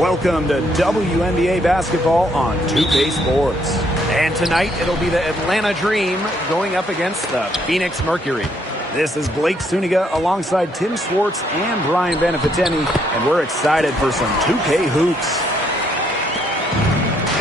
Welcome to WNBA basketball on 2K Sports. And tonight it'll be the Atlanta Dream going up against the Phoenix Mercury. This is Blake Suniga alongside Tim Swartz and Brian Benefiteni, and we're excited for some 2K hoops.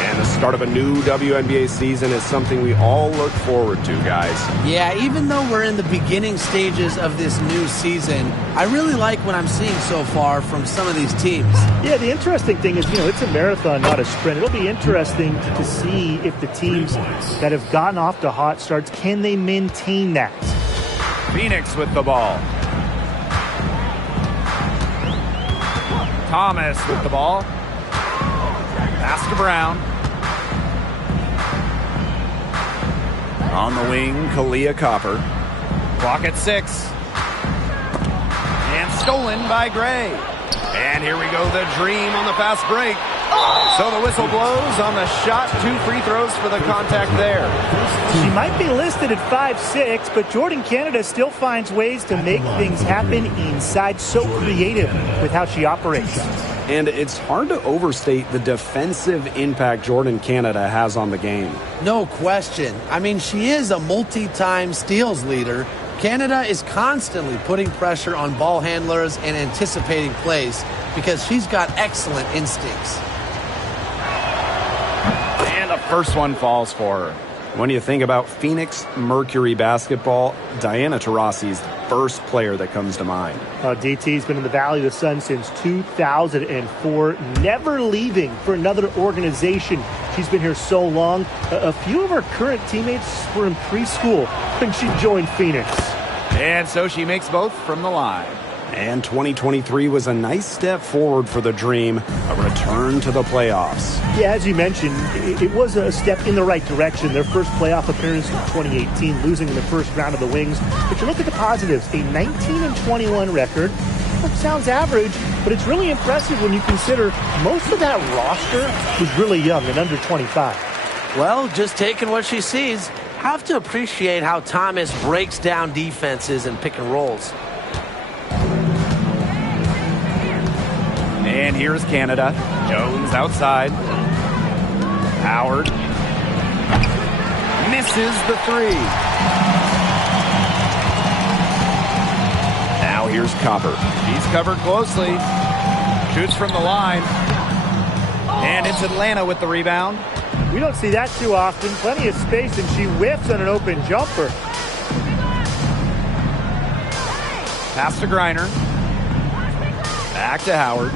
And the start of a new WNBA season is something we all look forward to, guys. Yeah, even though we're in the beginning stages of this new season, I really like what I'm seeing so far from some of these teams. Yeah, the interesting thing is, it's a marathon, not a sprint. It'll be interesting to see if the teams that have gotten off to hot starts, can they maintain that? Phoenix with the ball. Thomas with the ball. Pass to Brown. On the wing, Kalia Copper. Clock at 6. And stolen by Gray. And here we go, the Dream on the fast break. So the whistle blows on the shot. 2 free throws for the contact there. She might be listed at 5'6", but Jordan Canada still finds ways to make things happen inside. So creative with how she operates. And it's hard to overstate the defensive impact Jordan Canada has on the game. No question. I mean, she is a multi-time steals leader. Canada is constantly putting pressure on ball handlers and anticipating plays because she's got excellent instincts. And the first one falls for her. When you think about Phoenix Mercury basketball, Diana Taurasi is the first player that comes to mind. DT's been in the Valley of the Sun since 2004, never leaving for another organization. She's been here so long. A few of her current teammates were in preschool when she joined Phoenix. And so she makes both from the line. And 2023 was a nice step forward for the Dream, a return to the playoffs. Yeah, as you mentioned, it was a step in the right direction. Their first playoff appearance in 2018, losing in the first round of the Wings. But you look at the positives, a 19-21 record. That sounds average, but it's really impressive when you consider most of that roster was really young and under 25. Well, just taking what she sees. Have to appreciate how Thomas breaks down defenses and pick and rolls. And here's Canada. Jones outside. Howard misses the 3. Now here's Copper. He's covered closely. Shoots from the line. And it's Atlanta with the rebound. We don't see that too often. Plenty of space, and she whiffs on an open jumper. Pass to Griner. Back to Howard.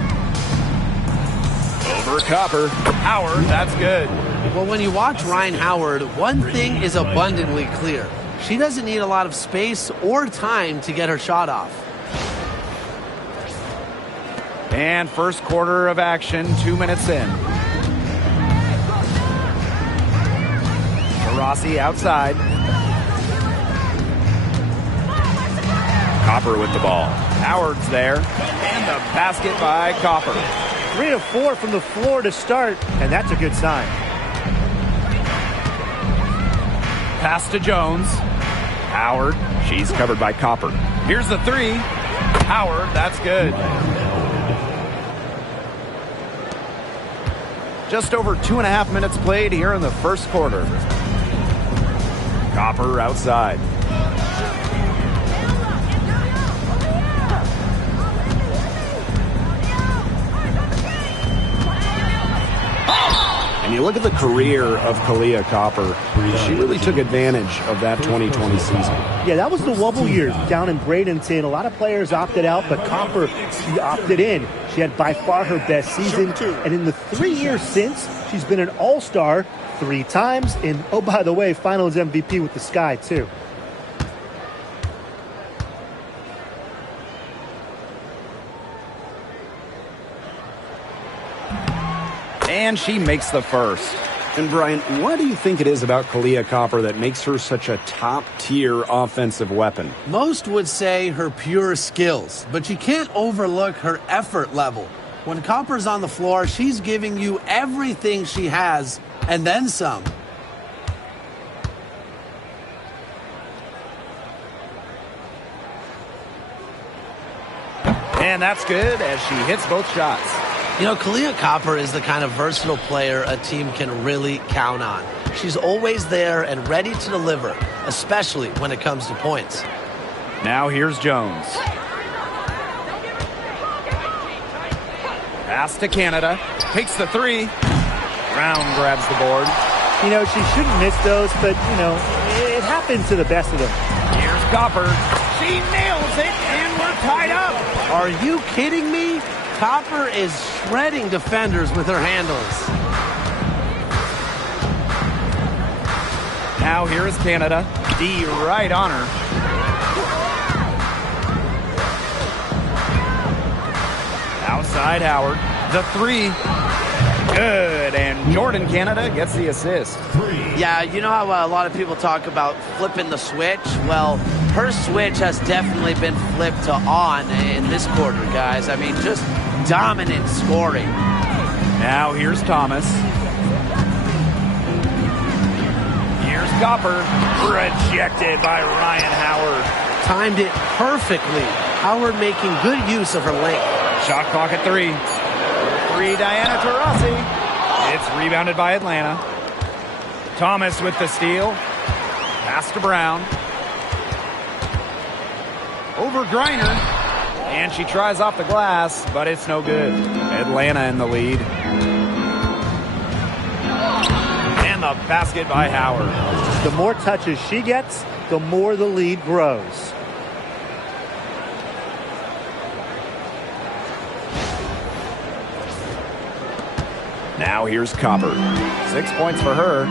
Over Copper. Howard, that's good. Well, when you watch Ryan Howard, one thing is abundantly clear. She doesn't need a lot of space or time to get her shot off. And first quarter of action, 2 minutes in. Rossi outside. Copper with the ball. Howard's there. And the basket by Copper. 3 of 4 from the floor to start, and that's a good sign. Pass to Jones. Howard. She's covered by Copper. Here's the 3. Howard, that's good. Just over 2.5 minutes played here in the first quarter. Copper outside. And you look at the career of Kalia Copper, she really took advantage of that 2020 season. Yeah, that was the wobble years down in Bradenton. A lot of players opted out, but Copper, she opted in. She had by far her best season. And in the 3 years since, she's been an all-star 3 times. And, oh, by the way, finals MVP with the Sky, too. And she makes the first. And Brian, what do you think it is about Kalia Copper that makes her such a top-tier offensive weapon? Most would say her pure skills, but you can't overlook her effort level. When Copper's on the floor, she's giving you everything she has and then some. And that's good as she hits both shots. You know, Kalia Copper is the kind of versatile player a team can really count on. She's always there and ready to deliver, especially when it comes to points. Now here's Jones. Pass to Canada. Takes the three. Brown grabs the board. You know, she shouldn't miss those, but, you know, it happens to the best of them. Here's Copper. She nails it, and we're tied up. Are you kidding me? Copper is shredding defenders with her handles. Now here is Canada. D right on her. Outside Howard. The three. Good. And Jordan Canada gets the assist. Yeah, you know how a lot of people talk about flipping the switch? Well, her switch has definitely been flipped to on in this quarter, guys. I mean, just dominant scoring. Now here's Thomas. Here's Copper. Rejected by Ryan Howard. Timed it perfectly. Howard making good use of her length. Shot clock at three. Diana Taurasi. It's rebounded by Atlanta. Thomas with the steal. Pass to Brown. Over Griner. And she tries off the glass, but it's no good. Atlanta in the lead. And the basket by Howard. The more touches she gets, the more the lead grows. Now here's Copper. 6 points for her.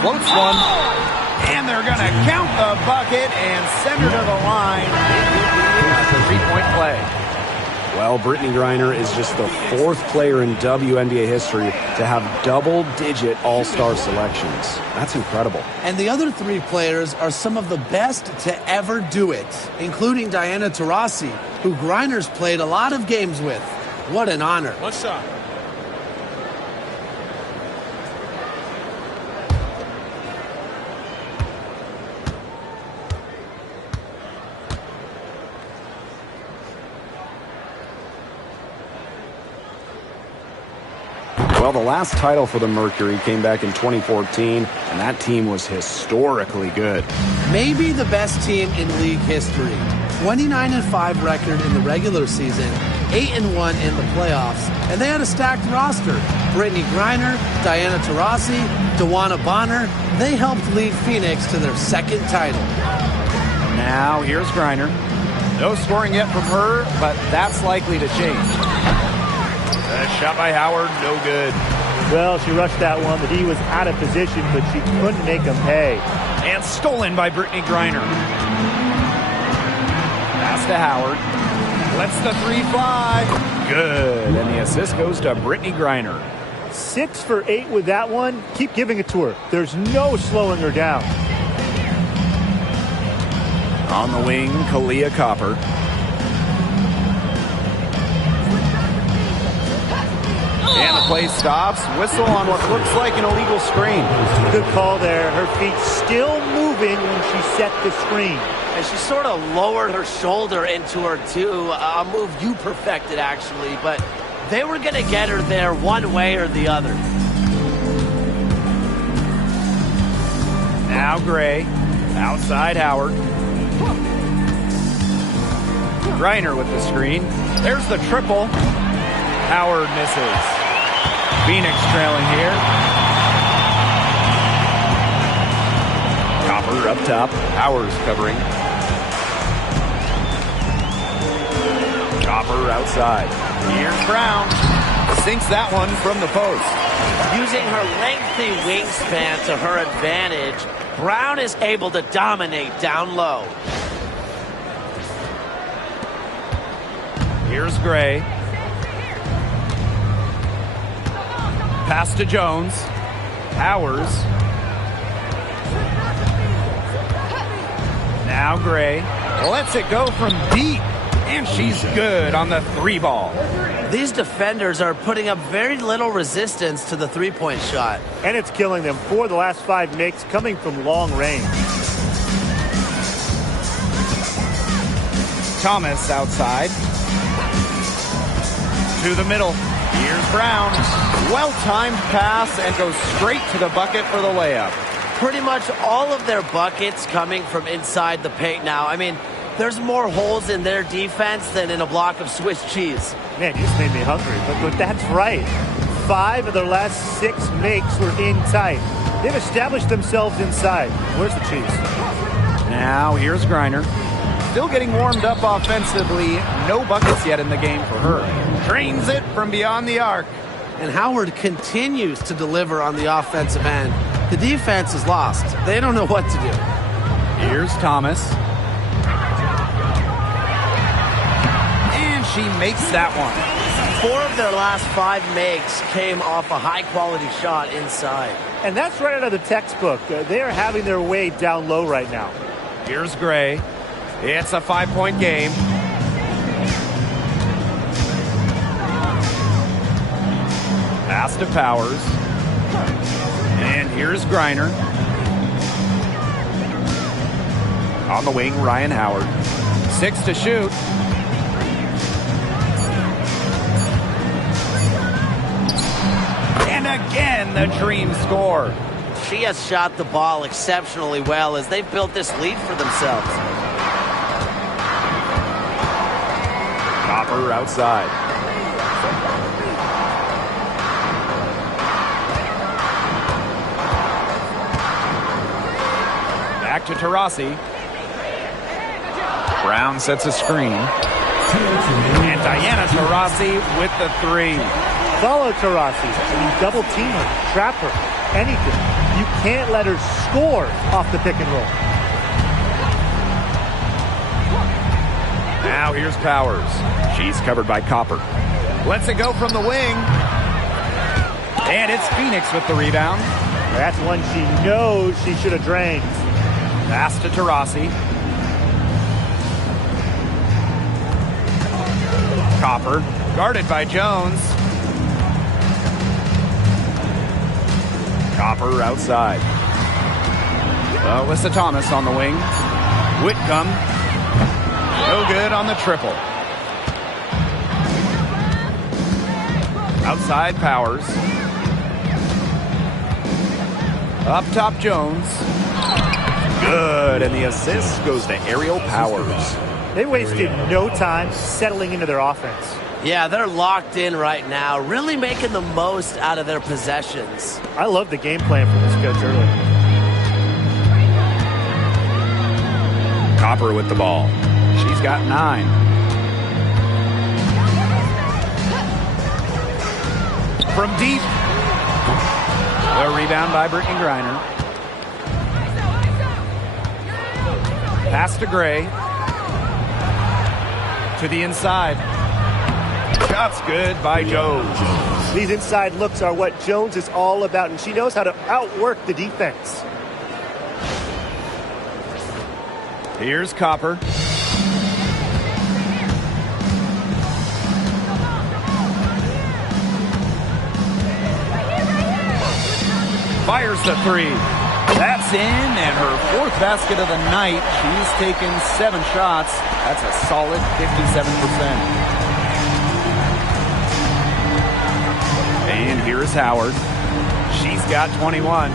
Floats one. And they're going to count the bucket and send her to the line. It will be a 3-point play. Well, Brittany Griner is just the fourth player in WNBA history to have double-digit all-star selections. That's incredible. And the other three players are some of the best to ever do it, including Diana Taurasi, who Griner's played a lot of games with. What an honor. What's up? Well, the last title for the Mercury came back in 2014, and that team was historically good. Maybe the best team in league history. 29-5 record in the regular season, 8-1 in the playoffs, and they had a stacked roster. Brittany Griner, Diana Taurasi, DeWanna Bonner, they helped lead Phoenix to their second title. Now here's Griner. No scoring yet from her, but that's likely to change. Shot by Howard, no good. Well, she rushed that one. The D was out of position, but she couldn't make them pay. And stolen by Brittany Griner. Pass to Howard. Lets the three fly. Good. And the assist goes to Brittany Griner. 6 for 8 with that one. Keep giving it to her. There's no slowing her down. On the wing, Kalia Copper. And the play stops. Whistle on what looks like an illegal screen. Good call there. Her feet still moving when she set the screen. And she sort of lowered her shoulder into her, too. A move you perfected, actually. But they were going to get her there one way or the other. Now Gray. Outside Howard. Griner with the screen. There's the triple. Howard misses. Phoenix trailing here. Copper up top. Howard's covering. Copper outside. Here's Brown. Sinks that one from the post. Using her lengthy wingspan to her advantage, Brown is able to dominate down low. Here's Gray. Pass to Jones. Powers. Now Gray lets it go from deep. And she's good on the three ball. These defenders are putting up very little resistance to the three-point shot. And it's killing them. 4 of the last 5 makes coming from long range. Thomas outside. To the middle. Here's Brown. Well-timed pass and goes straight to the bucket for the layup. Pretty much all of their buckets coming from inside the paint now. I mean, there's more holes in their defense than in a block of Swiss cheese. Man, you just made me hungry, but that's right. 5 of their last 6 makes were in tight. They've established themselves inside. Where's the cheese? Now here's Griner. Still getting warmed up offensively. No buckets yet in the game for her. Drains it from beyond the arc. And Howard continues to deliver on the offensive end. The defense is lost. They don't know what to do. Here's Thomas. And she makes that one. 4 of their last 5 makes came off a high-quality shot inside. And that's right out of the textbook. They are having their way down low right now. Here's Gray. It's a 5-point game. Pass to Powers. And here's Griner. On the wing, Ryan Howard. 6 to shoot. And again, the Dream score. She has shot the ball exceptionally well as they've built this lead for themselves. Copper outside. Back to Taurasi. Brown sets a screen. And Diana Taurasi with the 3. Follow Taurasi. Double team her, trap her, anything. You can't let her score off the pick and roll. Now here's Powers. She's covered by Copper. Lets it go from the wing. And it's Phoenix with the rebound. That's one she knows she should have drained. Pass to Taurasi. Copper, guarded by Jones. Copper outside. Alyssa Thomas on the wing. Whitcomb. No good on the triple. Outside Powers. Up top Jones. Good, and the assist goes to Ariel Powers. They wasted no time settling into their offense. Yeah, they're locked in right now, really making the most out of their possessions. I love the game plan for this coach early. Copper with the ball. She's got 9. From deep. A rebound by Brittany Griner. Pass to Gray. To the inside. Shot's good by Jones. These inside looks are what Jones is all about, and she knows how to outwork the defense. Here's Copper. Fires the 3. That's in, and her 4th basket of the night. She's taken 7 shots. That's a solid 57%. And here's Howard. She's got 21.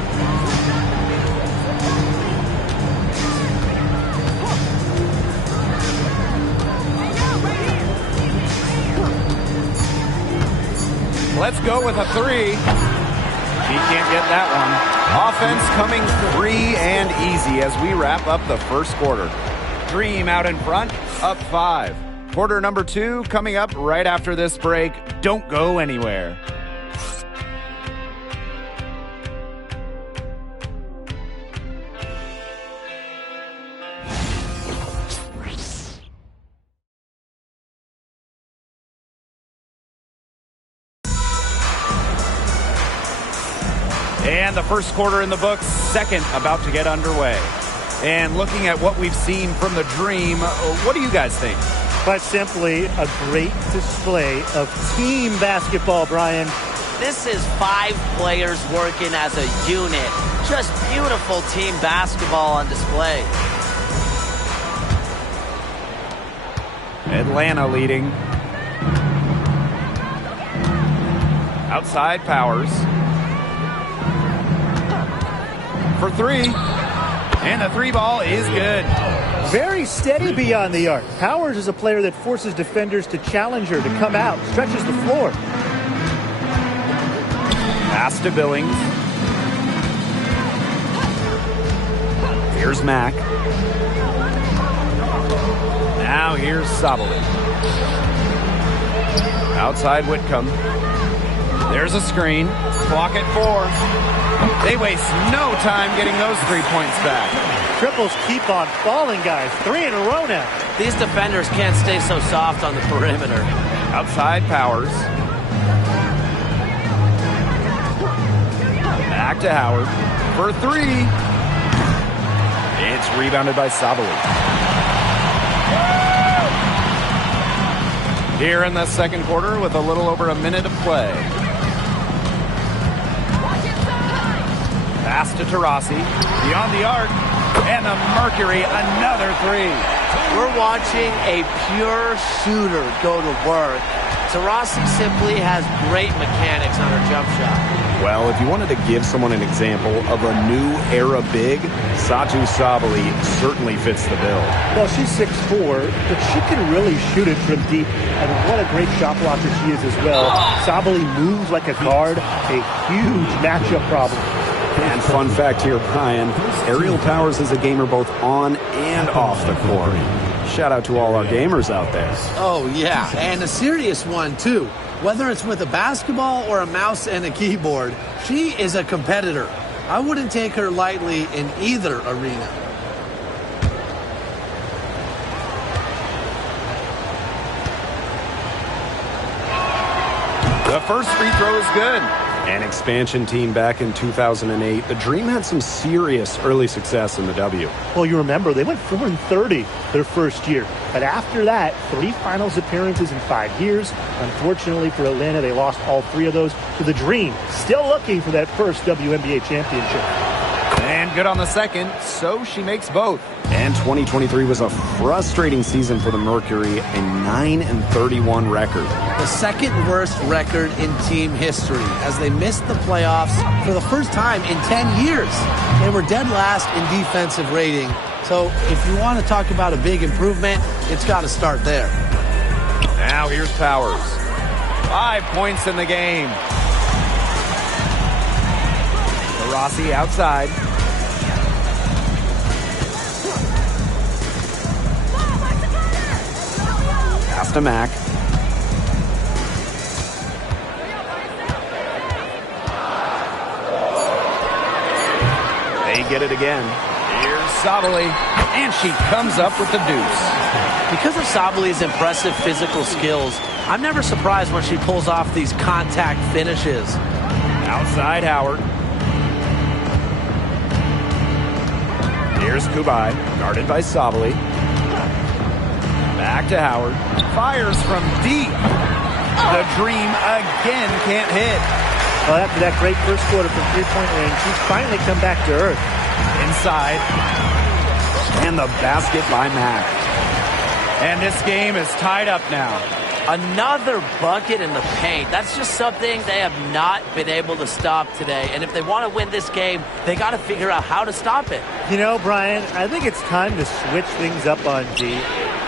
Let's go with a 3. She can't get that one. Offense coming free and easy as we wrap up the first quarter. Dream out in front, up 5. Quarter number 2 coming up right after this break. Don't go anywhere. And the first quarter in the books, second about to get underway. And looking at what we've seen from the Dream, what do you guys think? Quite simply, a great display of team basketball, Brian. This is 5 players working as a unit. Just beautiful team basketball on display. Atlanta leading. Outside Powers. For three. And the three ball is good. Very steady beyond the arc. Powers is a player that forces defenders to challenge her, to come out, stretches the floor. Pass to Billings. Here's Mack. Now here's Sabali. Outside Whitcomb. There's a screen. Clock at 4. They waste no time getting those 3 points back. Triples keep on falling, guys. 3 in a row now. These defenders can't stay so soft on the perimeter. Outside Powers. Back to Howard for 3. It's rebounded by Sabali. Here in the second quarter with a little over a minute of play. Pass to Taurasi. Beyond the arc. And the Mercury, another 3. We're watching a pure shooter go to work. Taurasi simply has great mechanics on her jump shot. Well, if you wanted to give someone an example of a new era big, Satou Sabali certainly fits the bill. Well, she's 6'4", but she can really shoot it from deep. And what a great shot blocker she is as well. Sabali moves like a guard, a huge matchup problem. And fun fact here, Brian, Aerial Powers is a gamer both on and off the court. Shout out to all our gamers out there. Oh, yeah, and a serious one, too. Whether it's with a basketball or a mouse and a keyboard, she is a competitor. I wouldn't take her lightly in either arena. The first free throw is good. An expansion team back in 2008. The Dream had some serious early success in the W. Well, you remember, they went 4-30 their first year. But after that, 3 finals appearances in 5 years. Unfortunately for Atlanta, they lost all 3 of those. So the Dream still looking for that first WNBA championship. And good on the second, so she makes both. And 2023 was a frustrating season for the Mercury, a 9-31 record. The second worst record in team history as they missed the playoffs for the first time in 10 years. They were dead last in defensive rating. So if you want to talk about a big improvement, it's got to start there. Now here's Powers. 5 points in the game. Rossi outside. Pass to Mack. They get it again. Here's Sabali, and she comes up with the deuce. Because of Sabali's impressive physical skills, I'm never surprised when she pulls off these contact finishes. Outside Howard. Here's Kubai, guarded by Sabali. Back to Howard. Fires from deep. The Dream again can't hit. Well, after that great first quarter from three-point range, she's finally come back to earth. Inside. And the basket by Mack. And this game is tied up now. Another bucket in the paint. That's just something they have not been able to stop today. And if they want to win this game, they got to figure out how to stop it. You know, Brian, I think it's time to switch things up on D.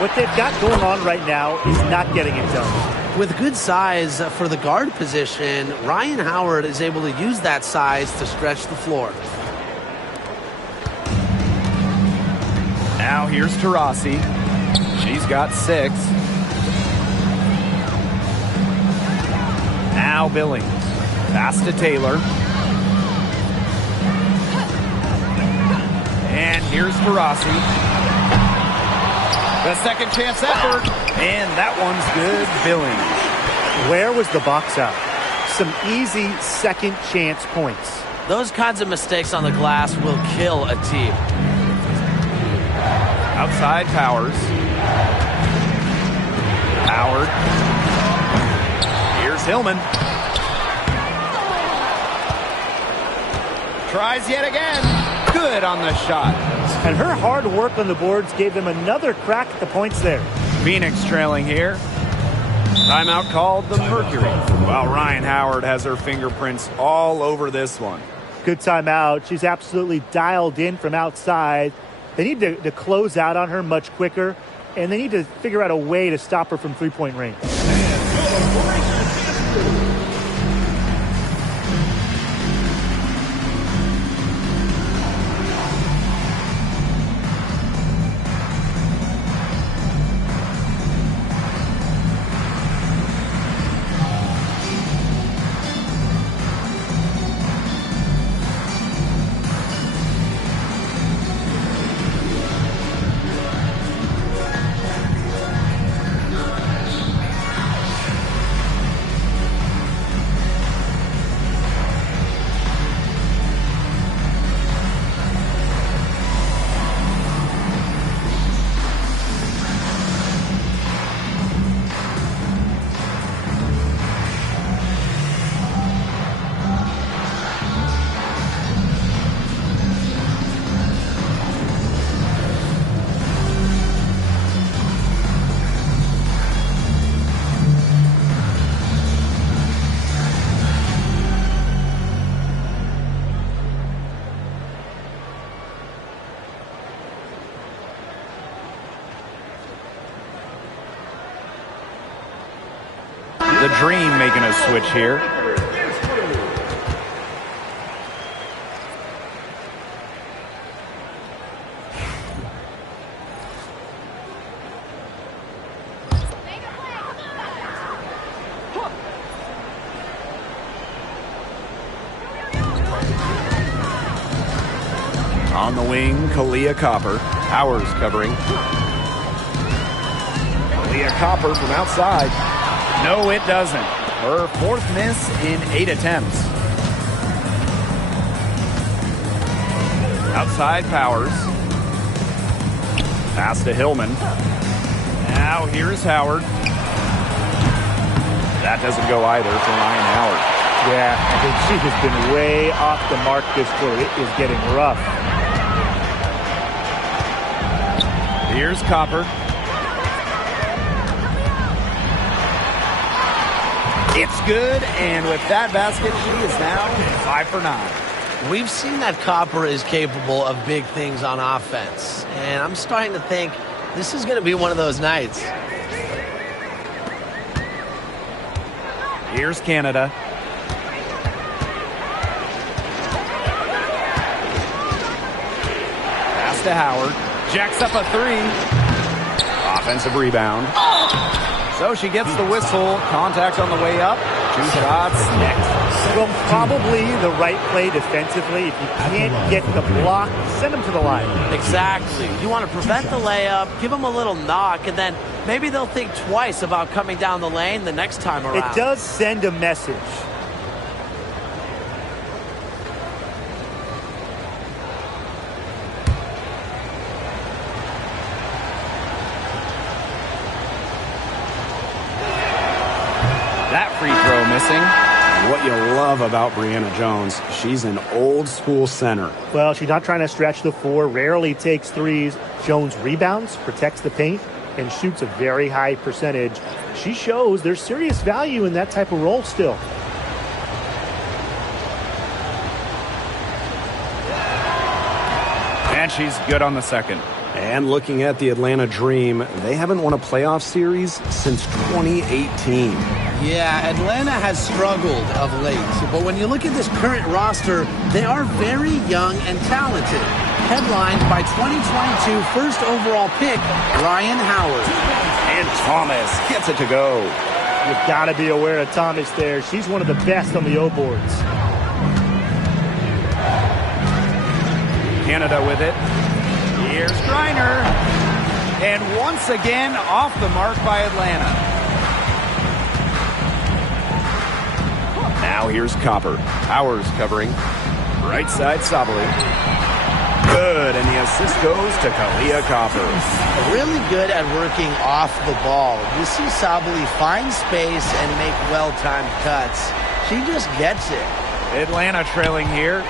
What they've got going on right now is not getting it done. With good size for the guard position, Ryan Howard is able to use that size to stretch the floor. Now here's Taurasi. She's got 6. Now Billings. Pass to Taylor. And here's Taurasi. The second chance effort. And that one's good. Billings. Where was the box out? Some easy second chance points. Those kinds of mistakes on the glass will kill a team. Outside Powers. Howard. Here's Hillman. Tries yet again. Good on the shot. And her hard work on the boards gave them another crack at the points there. Phoenix trailing here. Timeout called the Mercury, while Ryan Howard has her fingerprints all over this one. Good timeout. She's absolutely dialed in from outside. They need to close out on her much quicker, and they need to figure out a way to stop her from three-point range. The Dream making a switch here. On the wing, Kalia Copper. Powers covering. Kalia Copper from outside. No, it doesn't. Her fourth miss in 8 attempts. Outside Powers. Pass to Hillman. Now here's Howard. That doesn't go either for Ryan Howard. Yeah, I think she has been way off the mark this quarter. It is getting rough. Here's Copper. It's good, and with that basket, she is now 5 for 9. We've seen that Copper is capable of big things on offense, and I'm starting to think this is going to be one of those nights. Here's Canada. Pass to Howard. Jacks up a 3. Offensive rebound. So she gets the whistle. Contact on the way up. 2 shots next. Well, probably the right play defensively. If you can't get the block, send them to the line. Exactly. You want to prevent the layup, give them a little knock, and then maybe they'll think twice about coming down the lane the next time around. It does send a message. That free throw missing. What you love about Brianna Jones, she's an old school center. Well, she's not trying to stretch the floor, rarely takes threes. Jones rebounds, protects the paint, and shoots a very high percentage. She shows there's serious value in that type of role still. And she's good on the second. And looking at the Atlanta Dream, they haven't won a playoff series since 2018. Yeah, Atlanta has struggled of late, but when you look at this current roster, they are very young and talented. Headlined by 2022 first overall pick, Ryan Howard. And Thomas gets it to go. You've got to be aware of Thomas there. She's one of the best on the O boards. Canada with it. Here's Griner. And once again, off the mark by Atlanta. Now here's Copper. Powers covering. Right side, Sabali. Good, and the assist goes to Kalia Copper. Really good at working off the ball. You see Sabali find space and make well-timed cuts. She just gets it. Atlanta trailing here.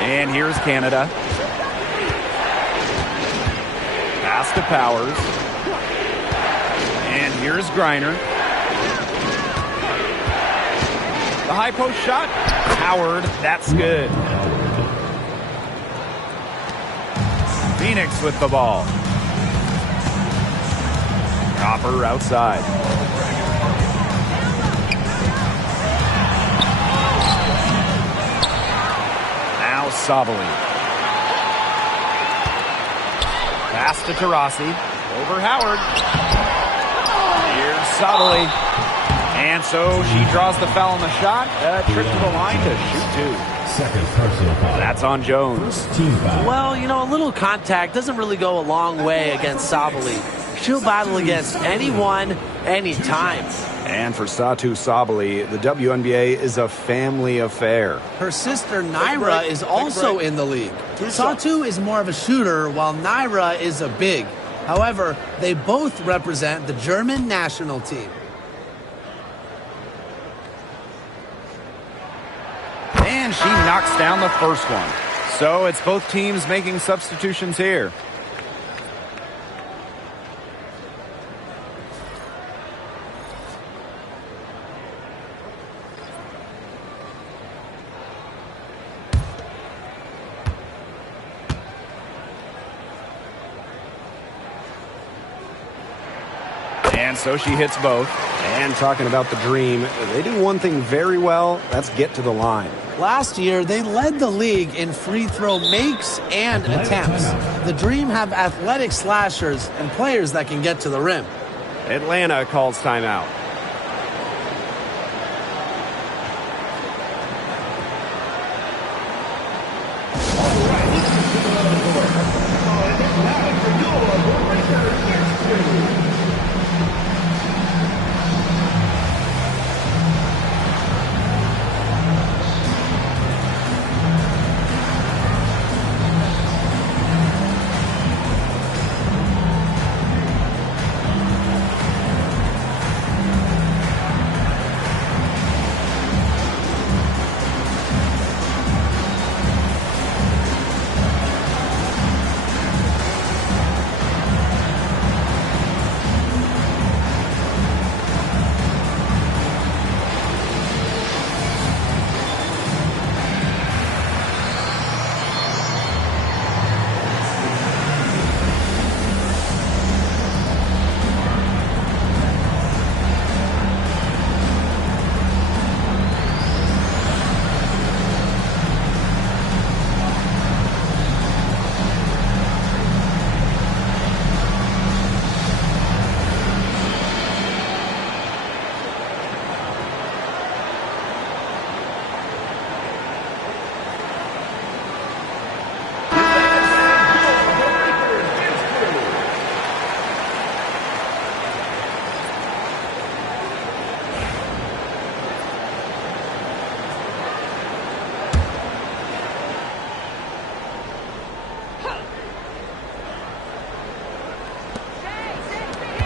And here's Canada. Pass to Powers. And here's Griner. The high post shot. Howard, that's good. Phoenix with the ball. Copper outside. Now Sabali. Pass to Taurasi. Over Howard. Here's Sabali. And so she draws the foul on the shot. A trip to the line to shoot two. Second personal foul. That's on Jones. Team foul. Well, you know, a little contact doesn't really go a long way against Sabali. She'll battle against anyone, anytime. And for Satu Sabali, the WNBA is a family affair. Her sister Naira is also in the league. Satu is more of a shooter, while Naira is a big. However, they both represent the German national team. And she knocks down the first one. So it's both teams making substitutions here. And so she hits both. And talking about the Dream, they do one thing very well, that's get to the line. Last year, they led the league in free throw makes and attempts. The Dream have athletic slashers and players that can get to the rim. Atlanta calls timeout.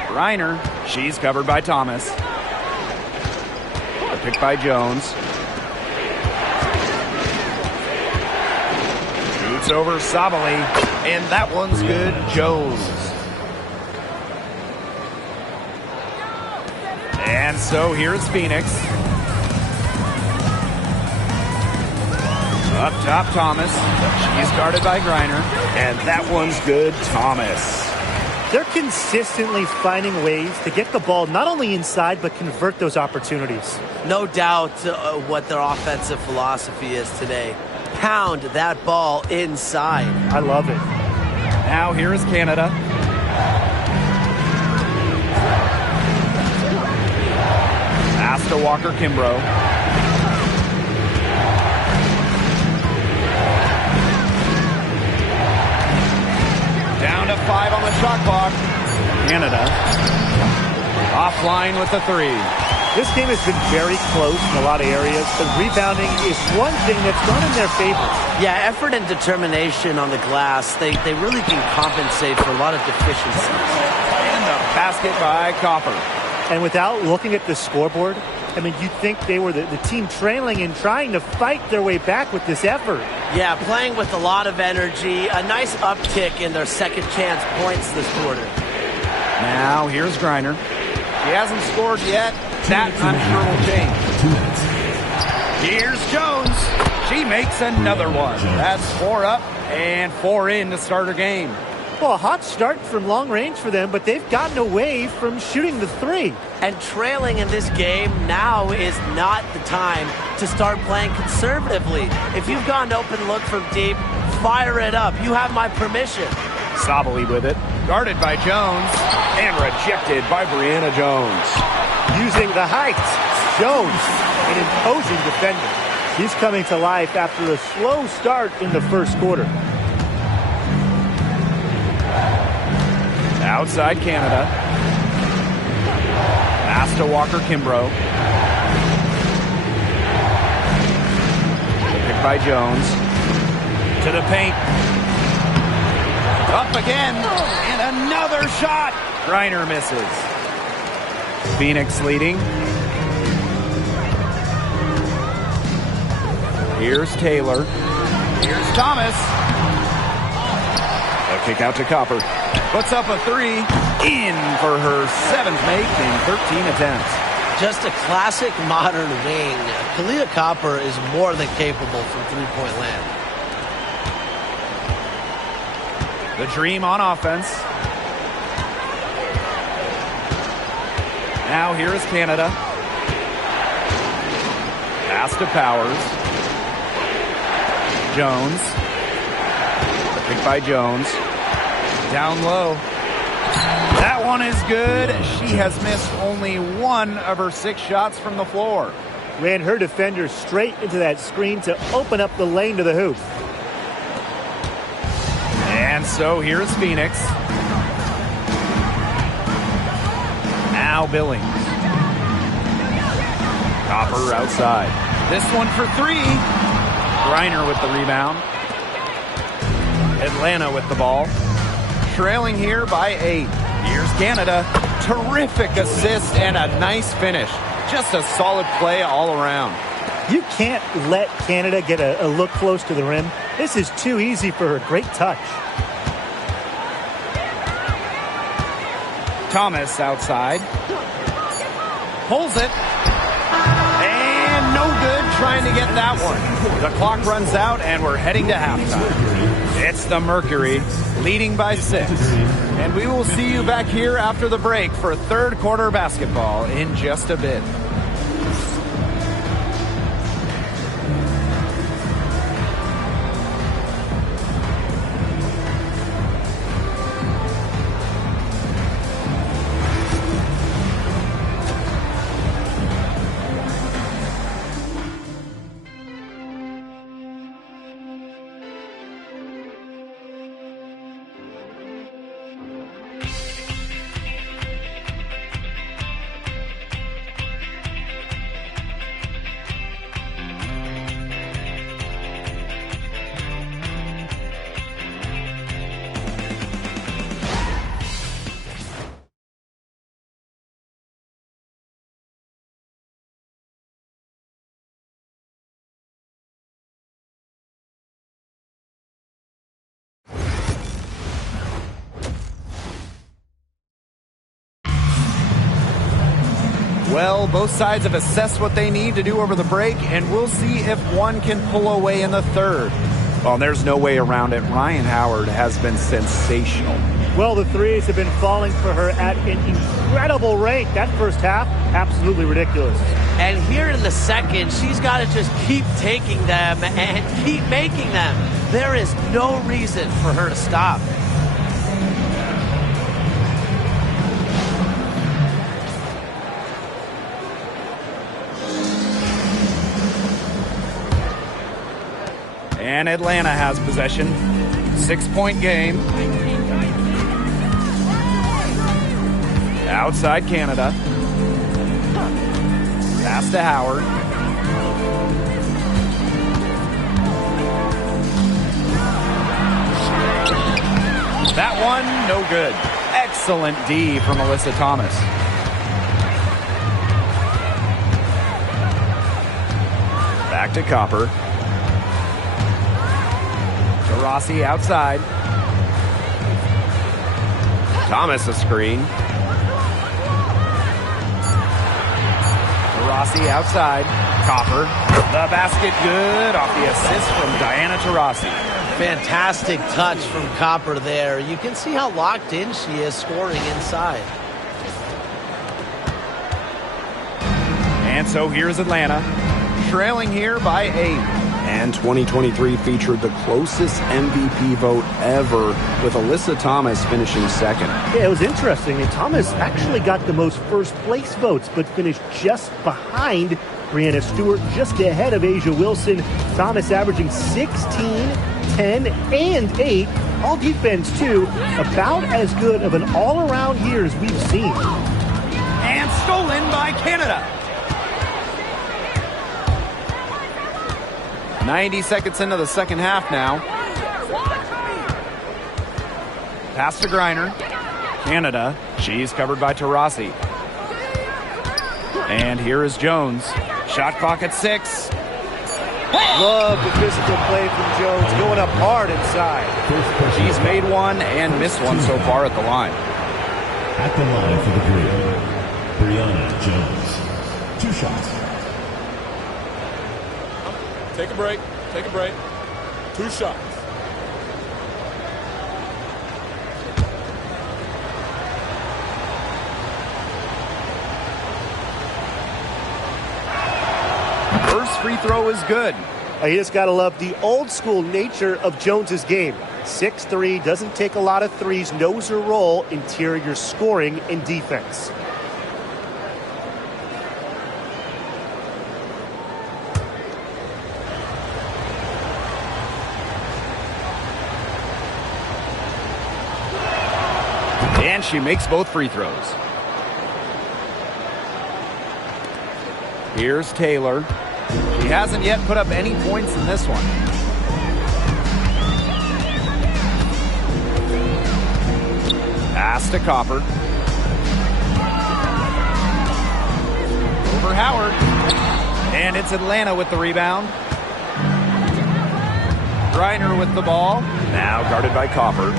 Reiner, she's covered by Thomas. A pick by Jones. Shoots over Sabali, and that one's good. Jones. And so here's Phoenix. Up top, Thomas. She's guarded by Griner, and that one's good. Thomas. They're consistently finding ways to get the ball not only inside, but convert those opportunities. No doubt what their offensive philosophy is today. Pound that ball inside. I love it. Now here is Canada. Pass to Walker Kimbrough. Down to 5 on the shot clock. Canada offline with the 3. This game has been very close in a lot of areas, but rebounding is one thing that's gone in their favor. Yeah, effort and determination on the glass, they really can compensate for a lot of deficiencies. And the basket by Copper. And without looking at the scoreboard, I mean, you'd think they were the team trailing and trying to fight their way back with this effort. Yeah, playing with a lot of energy. A nice uptick in their second chance points this quarter. Now, here's Griner. He hasn't scored yet. That, I'm sure, will change. Here's Jones. She makes another one. That's 4 up and 4 in to start her game. Well, a hot start from long range for them, but they've gotten away from shooting the 3. And trailing in this game now is not the time to start playing conservatively. If you've got an open look from deep, fire it up. You have my permission. Sabali with it. Guarded by Jones and rejected by Brianna Jones. Using the height, Jones, an imposing defender. She's coming to life after a slow start in the first quarter. Outside Canada. Pass to Walker Kimbrough. Picked by Jones. To the paint. Up again. And another shot. Griner misses. Phoenix leading. Here's Taylor. Here's Thomas. A kick out to Copper. Puts up a 3. In for her 7th make in 13 attempts. Just a classic modern wing. Kalia Copper is more than capable from three-point land. The Dream on offense. Now here is Canada. Pass to Powers. Jones. Picked by Jones. Down low. That one is good. She has missed only 1 of her 6 shots from the floor. Ran her defender straight into that screen to open up the lane to the hoop. And so here's Phoenix. Now Billings. Copper outside. This one for 3. Griner with the rebound. Atlanta with the ball. Trailing here by 8. Here's Canada. Terrific assist and a nice finish. Just a solid play all around. You can't let Canada get a look close to the rim. This is too easy for her. Great touch. Thomas outside. Pulls it. And no good trying to get that one. The clock runs out and we're heading to halftime. It's the Mercury leading by 6. And we will see you back here after the break for third quarter basketball in just a bit. Well, both sides have assessed what they need to do over the break, and we'll see if one can pull away in the third. Well, there's no way around it. Ryan Howard has been sensational. Well, the threes have been falling for her at an incredible rate. That first half, absolutely ridiculous. And here in the second, she's got to just keep taking them and keep making them. There is no reason for her to stop. And Atlanta has possession. 6-point game. Outside Canada. Pass to Howard. That one, no good. Excellent D from Alyssa Thomas. Back to Copper. To Rossi outside. Thomas a screen. To Rossi outside. Copper. The basket good off the assist from Diana Taurasi. Fantastic touch from Copper there. You can see how locked in she is scoring inside. And so here's Atlanta, trailing here by 8. And 2023 featured the closest MVP vote ever, with Alyssa Thomas finishing second. Yeah, it was interesting. And Thomas actually got the most first-place votes, but finished just behind Brianna Stewart, just ahead of Asia Wilson. Thomas averaging 16, 10, and 8. All defense, too. About as good of an all-around year as we've seen. And stolen by Canada. 90 seconds into the second half now. Pass to Griner. Canada. She's covered by Taurasi. And here is Jones. Shot clock at 6. Love the physical play from Jones, going up hard inside. She's made one and missed one so far at the line. At the line for the green, Brianna Jones. 2 shots. Take a break. Take a break. 2 shots. First free throw is good. You just got to love the old-school nature of Jones's game. 6'3", doesn't take a lot of threes, knows her role, interior scoring and defense. And she makes both free throws. Here's Taylor. She hasn't yet put up any points in this one. Pass to Copper. Over Howard. And it's Atlanta with the rebound. Griner with the ball. Now guarded by Copper.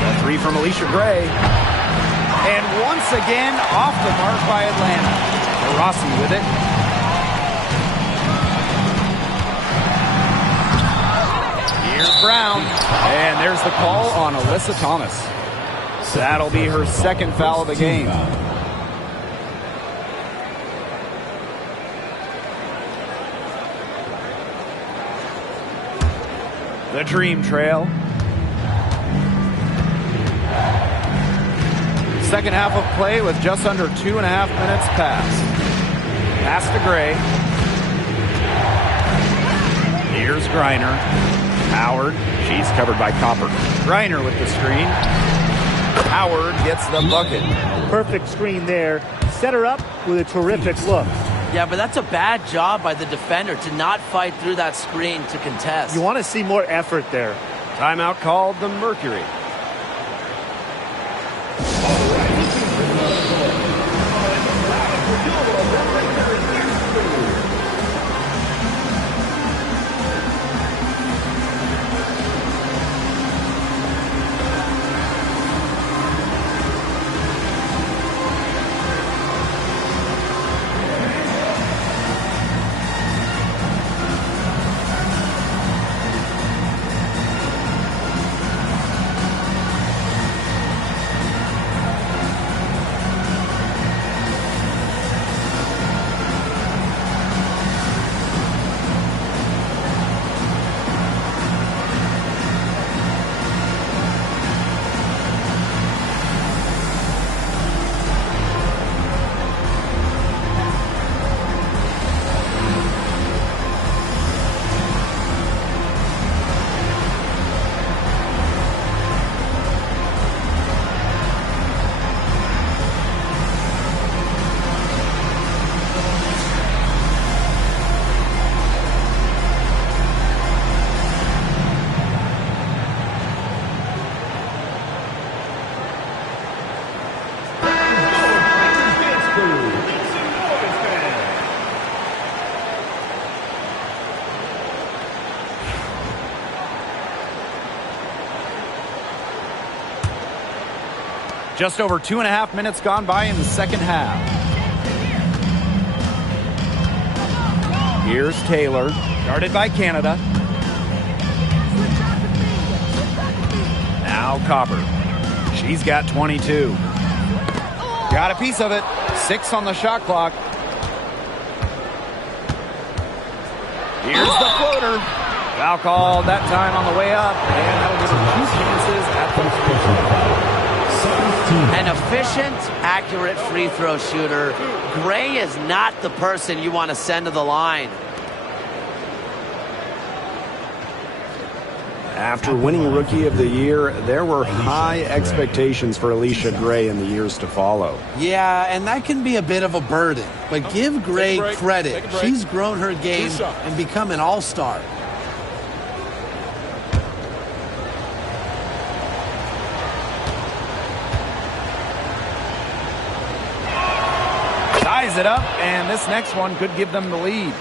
A 3 from Alicia Gray. And once again, off the mark by Atlanta. Rossi with it. Here's Brown. And there's the call on Alyssa Thomas. That'll be her second foul of the game. The Dream Trail. Second half of play with just under 2.5 minutes passed. Pass to Gray. Here's Griner. Howard. She's covered by Copper. Griner with the screen. Howard gets the bucket. Perfect screen there. Set her up with a terrific look. Yeah, but that's a bad job by the defender to not fight through that screen to contest. You want to see more effort there. Timeout called the Mercury. Just over 2.5 minutes gone by in the second half. Here's Taylor, guarded by Canada. Now Copper. She's got 22. Got a piece of it. 6 on the shot clock. Here's the floater. Foul called that time on the way up. And that'll give her 2 chances at the free throw. An efficient, accurate free throw shooter. Gray is not the person you want to send to the line. After winning Rookie of the Year, there were high expectations for Alicia Gray in the years to follow. Yeah, and that can be a bit of a burden. But give Gray credit. She's grown her game and become an all-star. Ties it up, and this next one could give them the lead.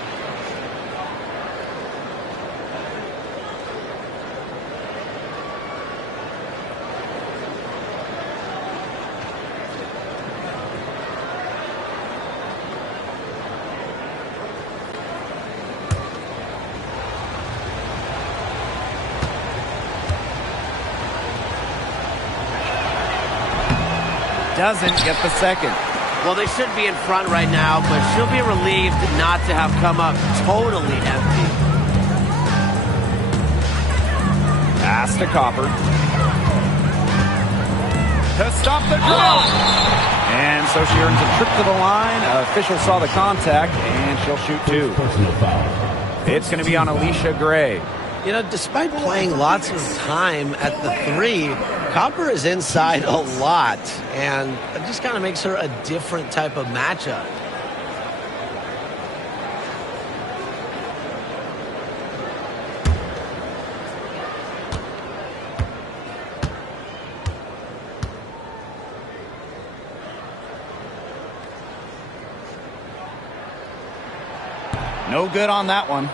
Doesn't get the second. Well, they should be in front right now, but she'll be relieved not to have come up totally empty. Pass to Copper. To stop the draw. And so she earns a trip to the line. Official saw the contact, and she'll shoot 2. It's going to be on Alicia Gray. You know, despite playing lots of time at the 3, Copper is inside a lot, and it just kind of makes her a different type of matchup. No good on that one.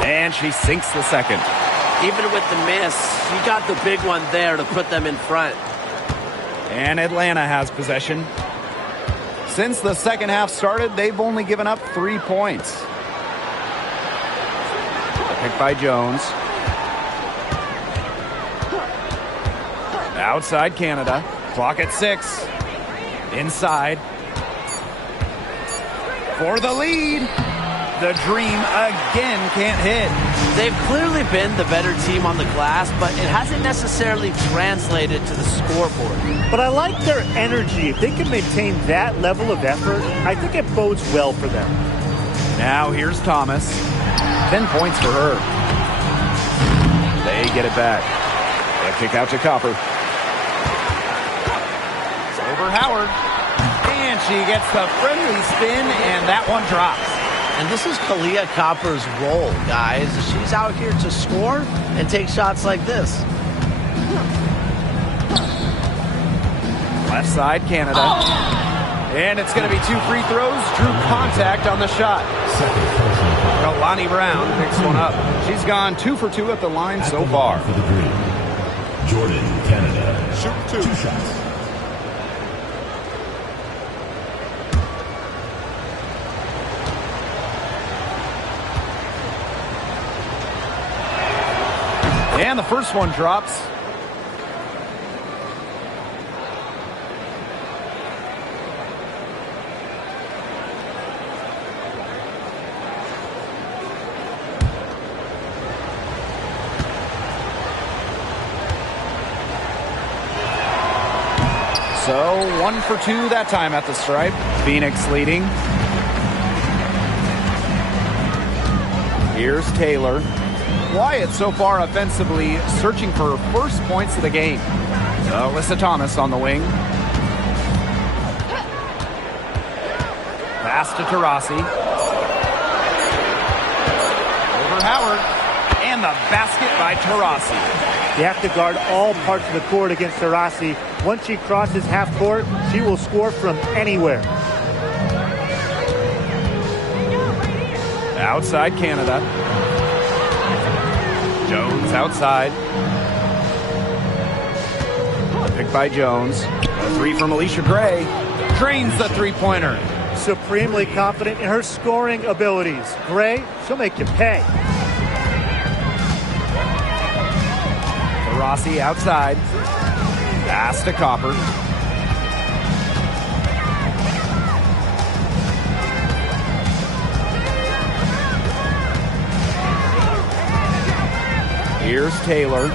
And she sinks the second. Even with the miss, she got the big one there to put them in front. And Atlanta has possession. Since the second half started, they've only given up 3 points. Picked by Jones. Outside Canada. Clock at 6. Inside. For the lead. The Dream again can't hit. They've clearly been the better team on the glass, but it hasn't necessarily translated to the scoreboard. But I like their energy. If they can maintain that level of effort, I think it bodes well for them. Now here's Thomas. 10 points for her. They get it back. A kick out to Copper. It's over Howard. And she gets the friendly spin, and that one drops. And this is Kalia Copper's role, guys. She's out here to score and take shots like this. Left side, Canada. And it's going to be 2 free throws. Drew contact on the shot. Lonnie Brown picks one up. She's gone 2 for 2 at the line so far. For the Green, Jordan, Canada. Shoot 2 shots. And the first one drops. So 1 for 2 that time at the stripe. Phoenix leading. Here's Taylor. Wyatt so far offensively searching for her first points of the game. Alyssa Thomas on the wing. Pass to Taurasi. for Howard. And the basket by Taurasi. You have to guard all parts of the court against Taurasi. Once she crosses half court, she will score from anywhere. Outside Canada. Jones outside. Picked by Jones. A three from Alicia Gray. Drains the three-pointer. Supremely confident in her scoring abilities. Gray, she'll make you pay. Rossi outside. Pass to Copper. Here's Taylor.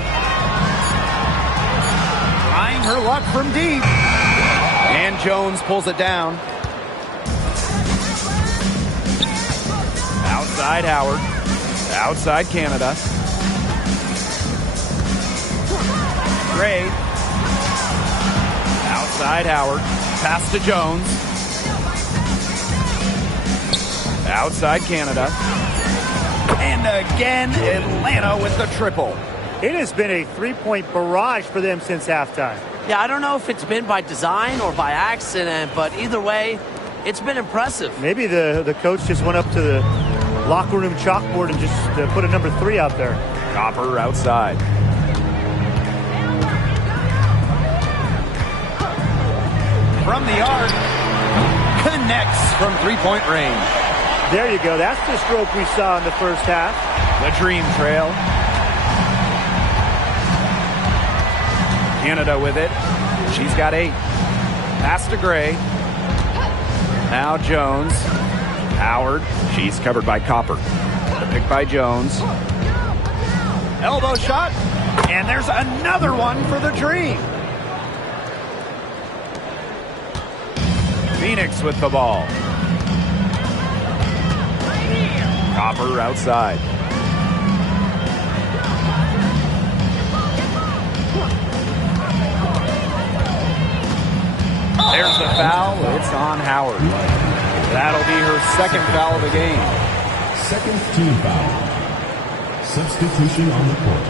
Trying her luck from deep. And Jones pulls it down. Outside Howard. Outside Canada. Gray. Outside Howard. Pass to Jones. Outside Canada. And again, Atlanta with the triple. It has been a three-point barrage for them since halftime. Yeah, I don't know if it's been by design or by accident, but either way, it's been impressive. Maybe the coach just went up to the locker room chalkboard and just put a number 3 out there. Copper outside. From the arc. Connects from three-point range. There you go. That's the stroke we saw in the first half. The Dream Trail. Canada with it. She's got 8. Pass to Gray. Now Jones. Howard. She's covered by Copper. The pick by Jones. Elbow shot. And there's another one for the Dream. Phoenix with the ball. Copper outside. There's the foul. It's on Howard. That'll be her second foul of the game. Second team foul. Substitution on the court.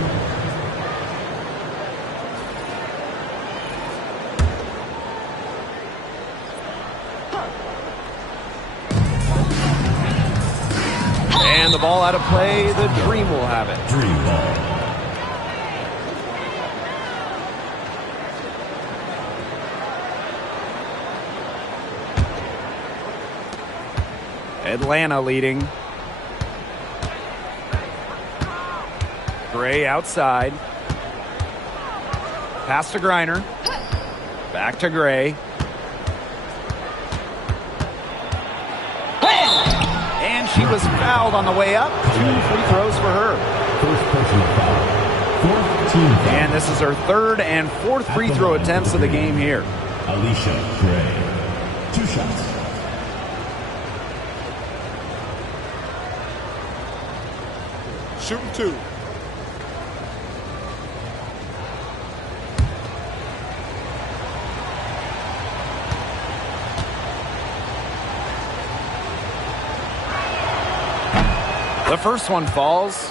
And the ball out of play. The Dream will have it. Dream ball. Atlanta leading. Gray outside. Pass to Griner. Back to Gray. And she was fouled on the way up. 2 free throws for her. First personal foul. Fourth team foul. And this is her third and fourth free throw attempts of the game here. Alicia Gray. 2 shots. Shooting 2. The first one falls.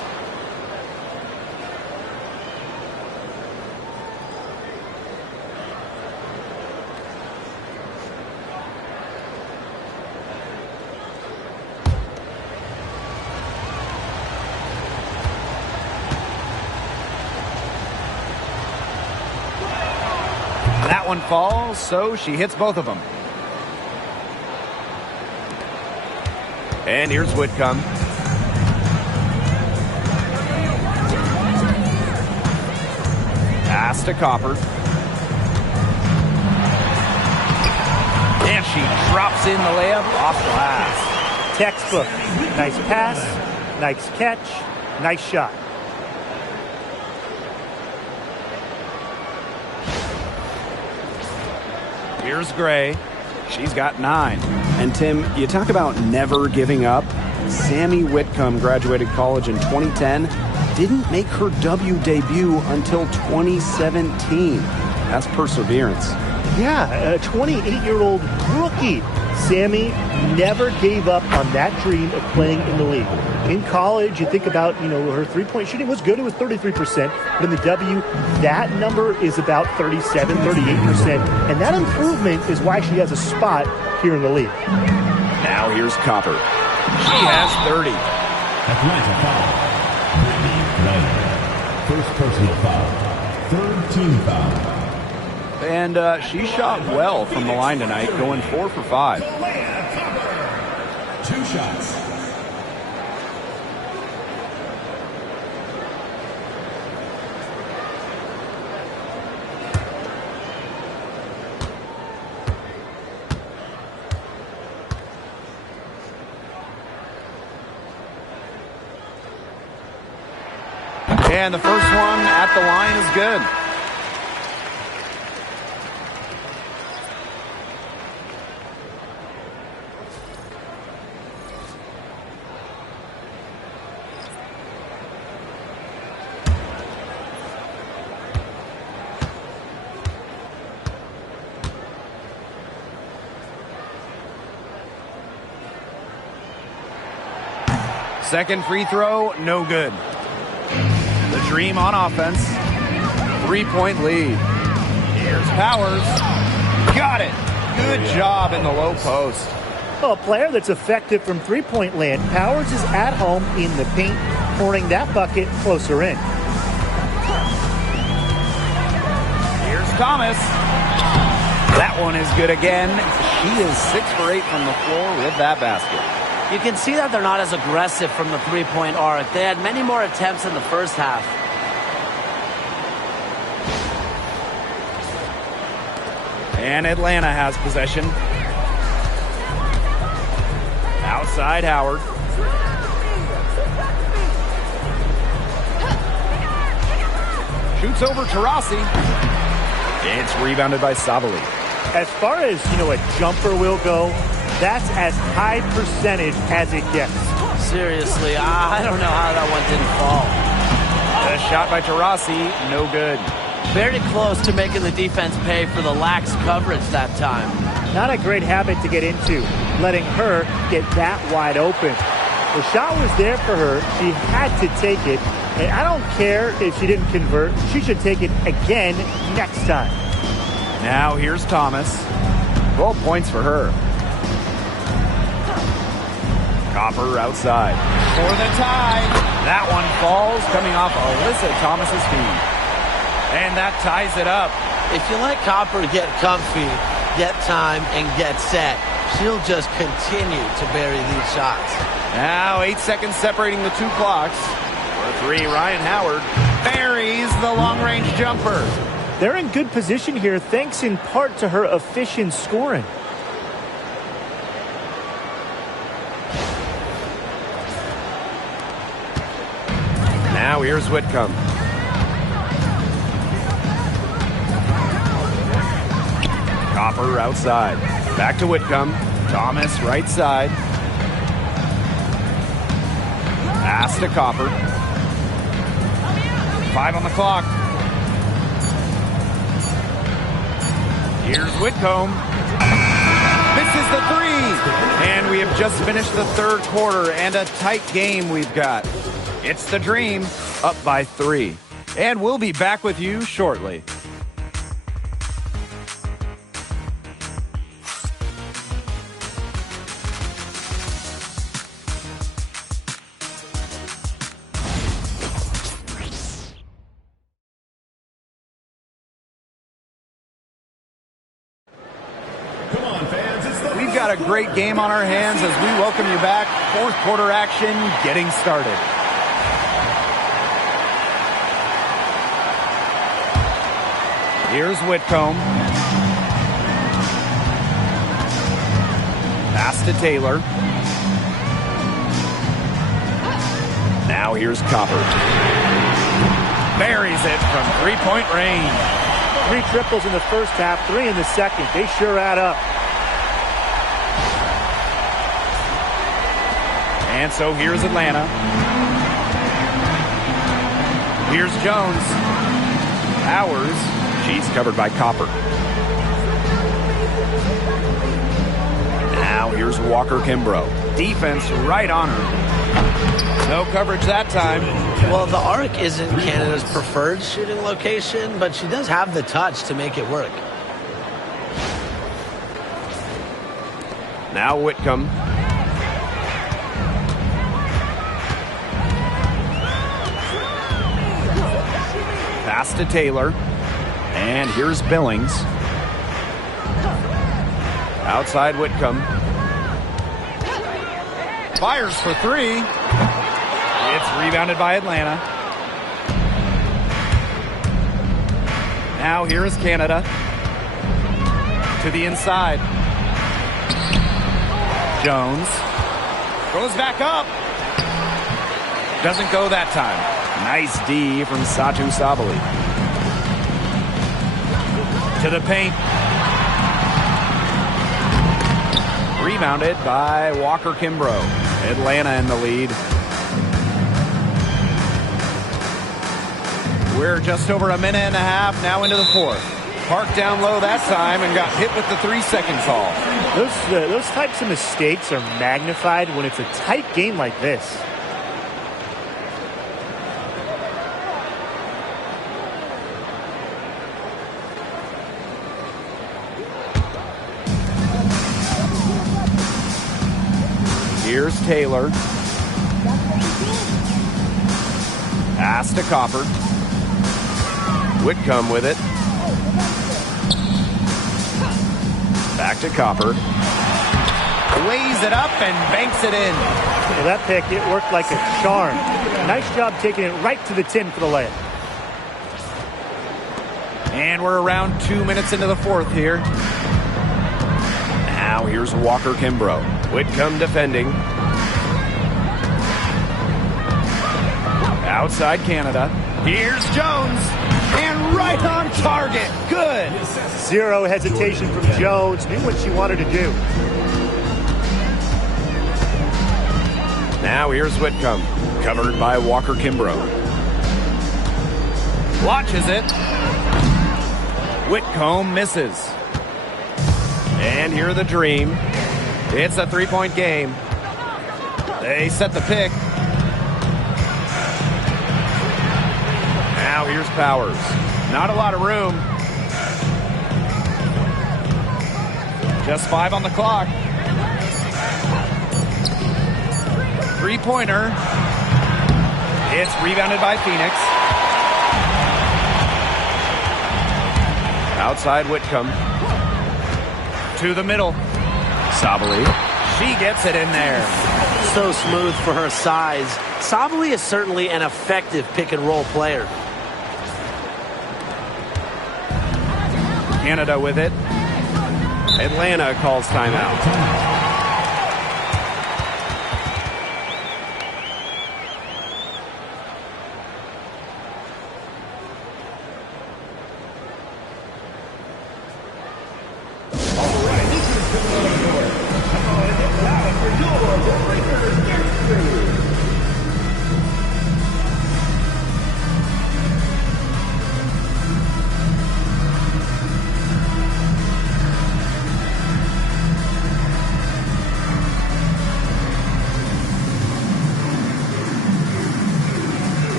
That one falls, so she hits both of them. And here's Whitcomb. Pass to Copper. And she drops in the layup off glass. Textbook. Nice pass, nice catch, nice shot. Here's Gray. She's got 9. And Tim, you talk about never giving up. Sammy Whitcomb graduated college in 2010. Didn't make her W debut until 2017. That's perseverance. Yeah, a 28-year-old rookie Sammy never gave up on that dream of playing in the league. In college, you think about, her three-point shooting was good. It was 33%. But in the W, that number is about 37, 38%. And that improvement is why she has a spot here in the league. Now here's Copper. She has 30. Atlanta foul. Brittany Griner. First personal foul. Third team foul. And she shot well from the line tonight, going 4 for 5. 2 shots. And the first one at the line is good. Second free throw, no good. The Dream on offense. 3-point lead. Here's Powers. Got it. Good job in the low post. Well, a player that's effective from three-point land. Powers is at home in the paint, pouring that bucket closer in. Here's Thomas. That one is good again. She is 6 for 8 from the floor with that basket. You can see that they're not as aggressive from the three-point arc. They had many more attempts in the first half. And Atlanta has possession. Outside Howard. Shoots over Taurasi. It's rebounded by Savali. As far as, a jumper will go, that's as high percentage as it gets. Seriously, I don't know how that one didn't fall. A shot by Taurasi, no good. Very close to making the defense pay for the lax coverage that time. Not a great habit to get into, letting her get that wide open. The shot was there for her. She had to take it. And I don't care if she didn't convert. She should take it again next time. Now here's Thomas. 12 points for her. Copper outside. For the tie. That one falls, coming off Alyssa Thomas's feet. And that ties it up. If you let Copper get comfy, get time, and get set, she'll just continue to bury these shots. Now 8 seconds separating the two clocks. For 3, Ryan Howard buries the long-range jumper. They're in good position here, thanks in part to her efficient scoring. Now here's Whitcomb. Copper outside. Back to Whitcomb. Thomas right side. Pass to Copper. 5 on the clock. Here's Whitcomb. Misses the 3. And we have just finished the third quarter, and a tight game we've got. It's the Dream, up by 3. And we'll be back with you shortly. We've got a great game on our hands as we welcome you back. Fourth quarter action getting started. Here's Whitcomb. Pass to Taylor. Now here's Copper. Buries it from three-point range. 3 triples in the first half, 3 in the second. They sure add up. And so here's Atlanta. Here's Jones. Powers. She's covered by Copper. Now here's Walker Kimbrough. Defense right on her. No coverage that time. Well, the arc isn't Canada's preferred shooting location, but she does have the touch to make it work. Now Whitcomb. Pass to Taylor. And here's Billings. Outside Whitcomb. Fires for three. It's rebounded by Atlanta. Now here is Canada. To the inside. Jones. Goes back up. Doesn't go that time. Nice D from Satu Sabali. To the paint. Rebounded by Walker Kimbrough. Atlanta in the lead. We're just over a minute and a half now into the fourth. Park down low that time and got hit with the 3-second call. Those types of mistakes are magnified when it's a tight game like this. Here's Taylor. Pass to Copper. Whitcomb with it. Back to Copper. Lays it up and banks it in. Well, that pick, it worked like a charm. Nice job taking it right to the tin for the layup. And we're around 2 minutes into the fourth here. Now here's Walker Kimbrough. Whitcomb defending. Outside Canada. Here's Jones. And right on target. Good. Zero hesitation from Jones. Knew what she wanted to do. Now here's Whitcomb. Covered by Walker Kimbrough. Launches it. Whitcomb misses. And here the Dream. It's a three-point game. They set the pick. Now here's Powers. Not a lot of room. Just 5 on the clock. Three-pointer. It's rebounded by Phoenix. Outside Whitcomb. To the middle. Sabali. She gets it in there. So smooth for her size. Sabali is certainly an effective pick-and-roll player. Canada with it. Atlanta calls timeout.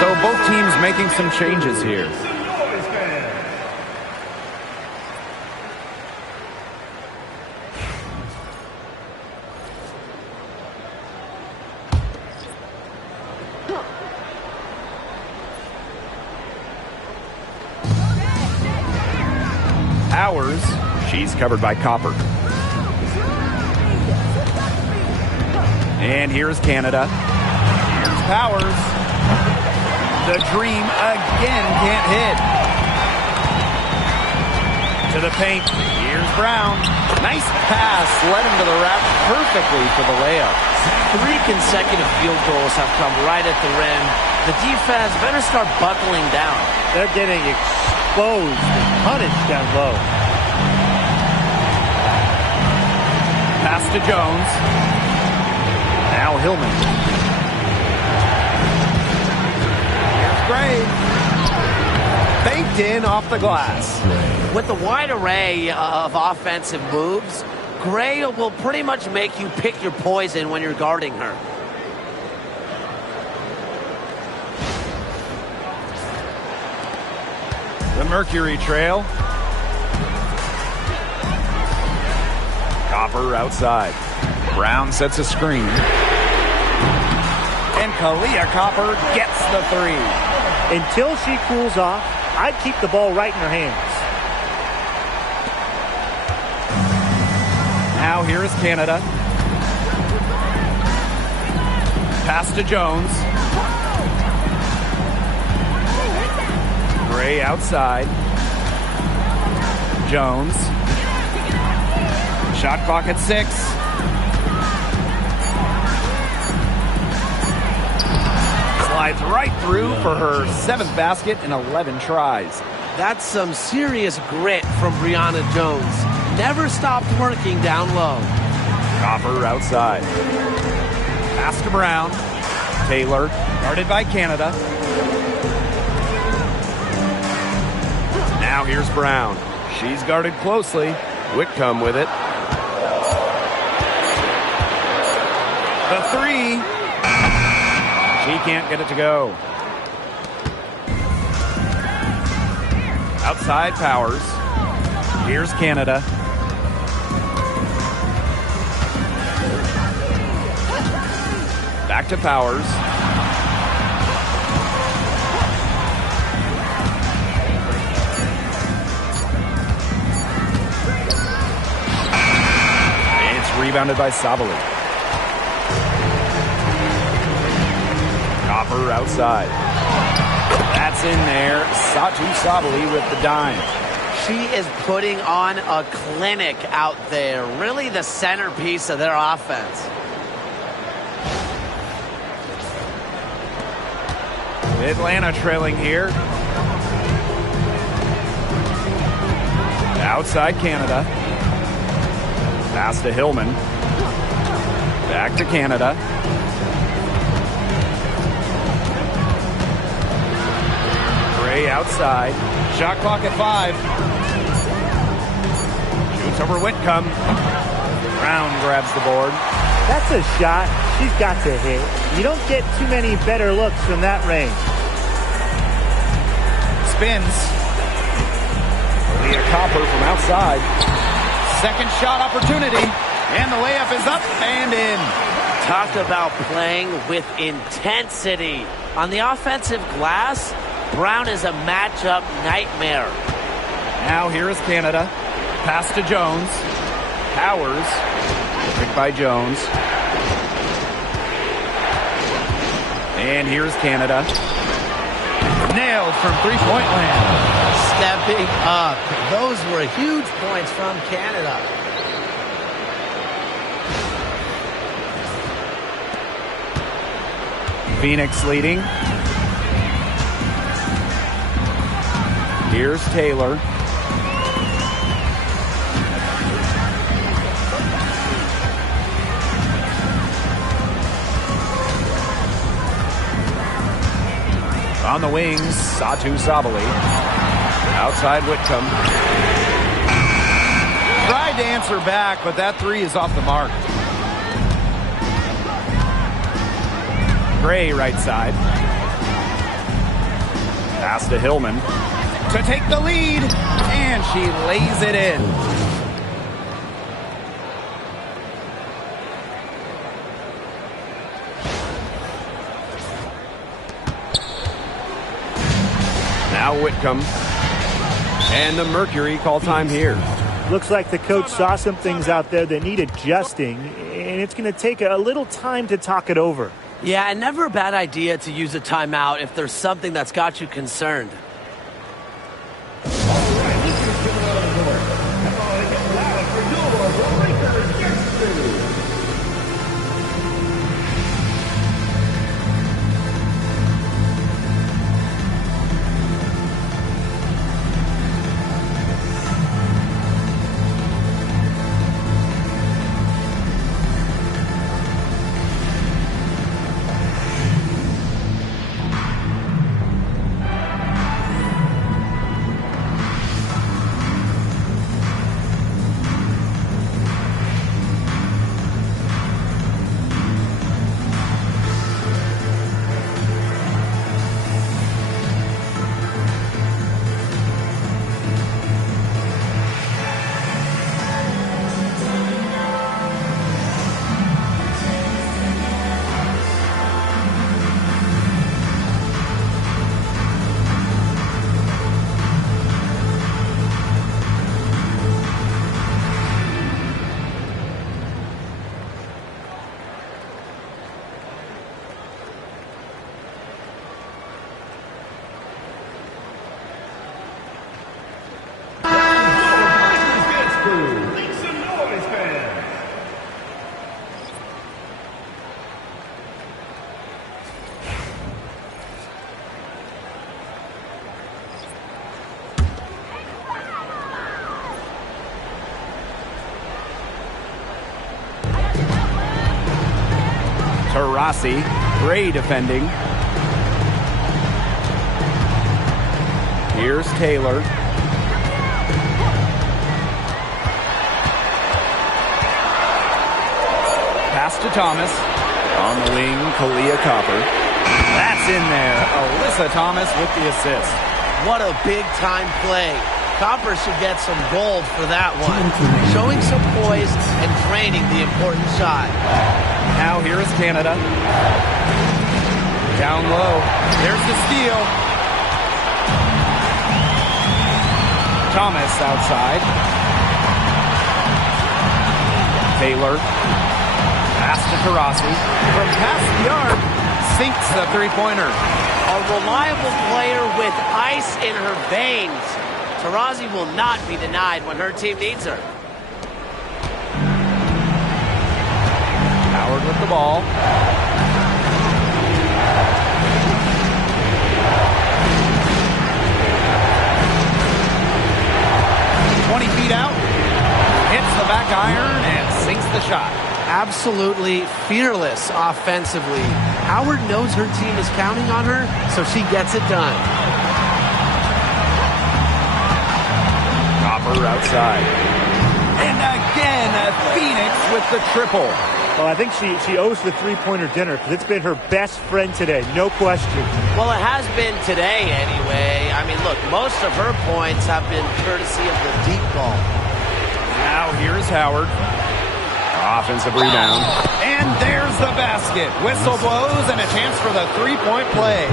So both teams making some changes here. Powers. She's covered by Copper. And here's Canada. Here's Powers. The Dream again can't hit. To the paint. Here's Brown. Nice pass. Led him to the rack perfectly for the layup. 3 consecutive field goals have come right at the rim. The defense better start buckling down. They're getting exposed and punished down low. Pass to Jones. Now Hillman. Here's Gray. Baked in off the glass. With the wide array of offensive moves, Gray will pretty much make you pick your poison when you're guarding her. The Mercury trail. Copper outside. Brown sets a screen. And Kalia Copper gets the 3. Until she cools off, I'd keep the ball right in her hands. Now here is Canada. Pass to Jones. Gray outside. Jones. Shot clock at 6. Slides right through for her 7th basket in 11 tries. That's some serious grit from Brianna Jones. Never stopped working down low. Copper outside. Pass to Brown. Taylor, guarded by Canada. Now here's Brown. She's guarded closely. Whitcomb with it. The 3. She can't get it to go. Outside Powers. Here's Canada. Back to Powers. It's rebounded by Sabali. Copper outside. That's in there. Satu Sabali with the dime. She is putting on a clinic out there. Really the centerpiece of their offense. Atlanta trailing here. Outside Canada. Pass to Hillman. Back to Canada. Gray outside. Shot clock at 5. Shoots over Whitcomb. Brown grabs the board. That's a shot she's got to hit. You don't get too many better looks from that range. Spins. Leah Copper from outside. Second shot opportunity. And the layup is up and in. Talk about playing with intensity. On the offensive glass, Brown is a matchup nightmare. Now here is Canada. Pass to Jones. Powers. Picked by Jones. And here's Canada. Nailed from three-point land. Stepping up. Those were huge points from Canada. Phoenix leading. Here's Taylor. On the wings, Satu Sabali. Outside Whitcomb. Tried to answer back, but that 3 is off the mark. Gray right side. Pass to Hillman to take the lead, and she lays it in. Now Whitcomb. And the Mercury call time here. Looks like the coach saw some things out there that need adjusting, and it's going to take a little time to talk it over. Yeah, and never a bad idea to use a timeout if there's something that's got you concerned. Taurasi, Gray defending. Here's Taylor. Pass to Thomas. On the wing, Kalia Copper. That's in there. Alyssa Thomas with the assist. What a big-time play. Copper should get some gold for that one. Showing some poise and draining the important shot. Now here is Canada. Down low. There's the steal. Thomas outside. Taylor. Pass to Taurasi. From past the arc, sinks the three-pointer. A reliable player with ice in her veins. Taurasi will not be denied when her team needs her. Howard with the ball. Feet out, hits the back iron and sinks the shot. Absolutely fearless offensively. Howard knows her team is counting on her, so she gets it done. Copper outside. And again, Phoenix with the triple. Well, I think she owes the three-pointer dinner because it's been her best friend today, no question. Well, it has been today anyway. I mean, look, most of her points have been courtesy of the deep ball. Now here's Howard. Offensive rebound. And there's the basket. Whistle blows and a chance for the three-point play.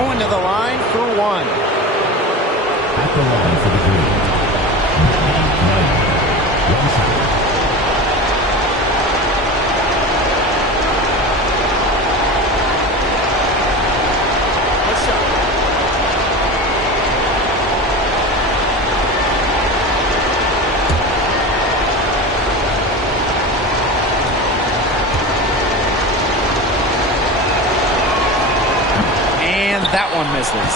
Going to the line for one. At the line for the Green. That one misses.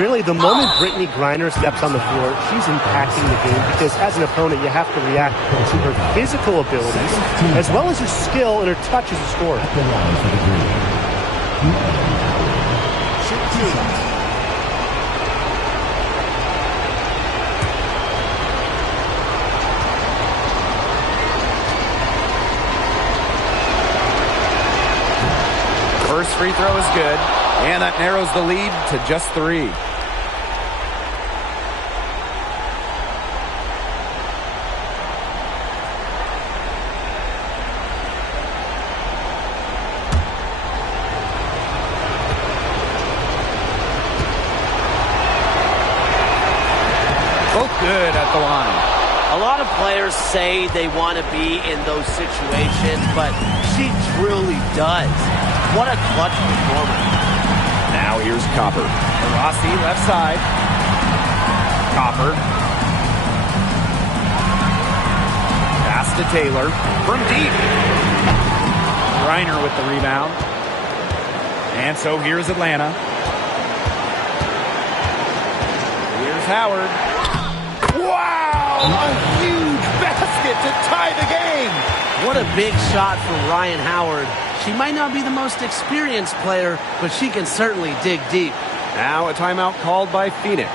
Really, the moment Brittany Griner steps on the floor, she's impacting the game because as an opponent, you have to react to her physical abilities as well as her skill and her touch as a scorer. At the line for the Green. First free throw is good. And that narrows the lead to just 3. Both at the line. A lot of players say they want to be in those situations, but she truly does. What a clutch performer. Now here's Copper. Rossi left side. Copper. Pass to Taylor from deep. Reiner with the rebound. And so here's Atlanta. Here's Howard. Wow! A huge basket to tie the game. What a big shot from Ryan Howard. She might not be the most experienced player, but she can certainly dig deep. Now a timeout called by Phoenix.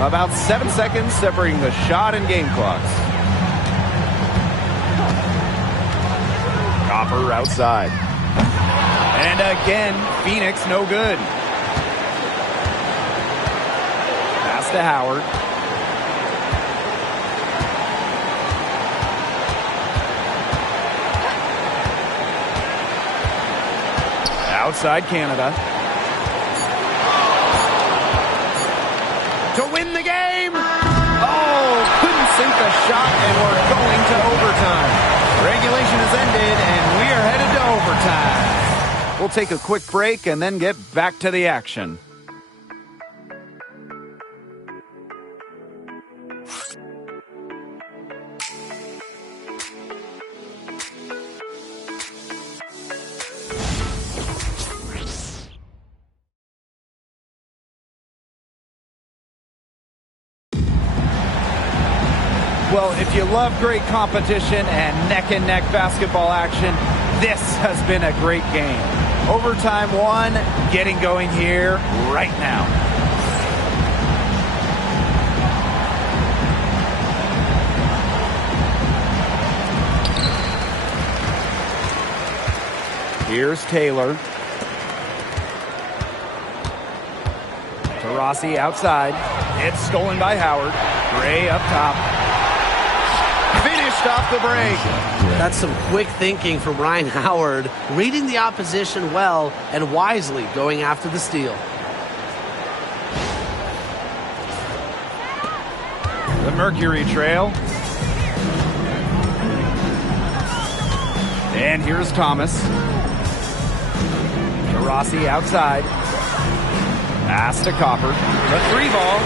About 7 seconds separating the shot and game clocks. Copper outside. And again, Phoenix no good. Pass to Howard. Outside Canada. To win the game! Oh, couldn't sink a shot, and we're going to overtime. Regulation has ended, and we are headed to overtime. We'll take a quick break and then get back to the action. Well, if you love great competition and neck-and-neck basketball action, this has been a great game. Overtime one, getting going here right now. Here's Taylor. To Rossi outside. It's stolen by Howard. Gray up top. Finished off the break. That's some quick thinking from Ryan Howard, reading the opposition well and wisely going after the steal. The Mercury trail. And here's Thomas. To Rossi outside. Pass to Copper. The three ball.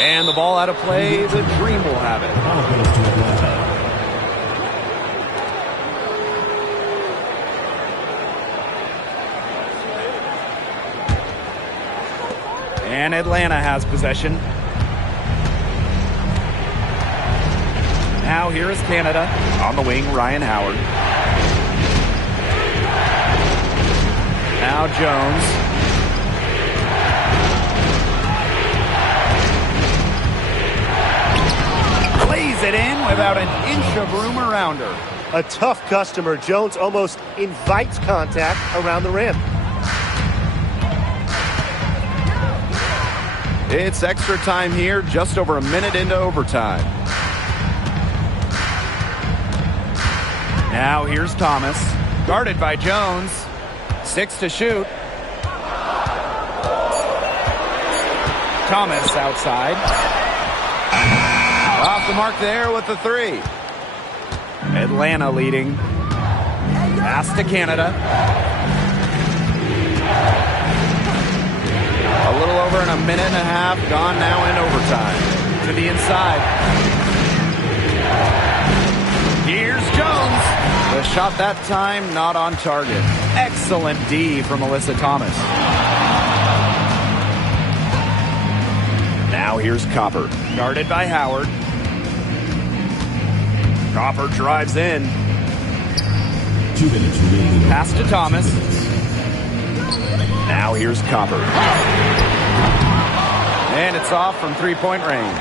And the ball out of play. The Dream will have it. And Atlanta has possession. Now here is Canada. On the wing, Ryan Howard. Now Jones. Lays it in without an inch of room around her. A tough customer. Jones almost invites contact around the rim. It's extra time here, just over a minute into overtime. Now here's Thomas, guarded by Jones. 6 to shoot. Thomas outside. Off the mark there with the 3. Atlanta leading. Pass to Canada. A little over in a minute and a half gone now in overtime. To the inside. Here's Jones. The shot that time not on target. Excellent D from Alyssa Thomas. Now here's Copper. Guarded by Howard. Copper drives in. 2 minutes remaining. Pass to Thomas. Now here's Copper. And it's off from three-point range.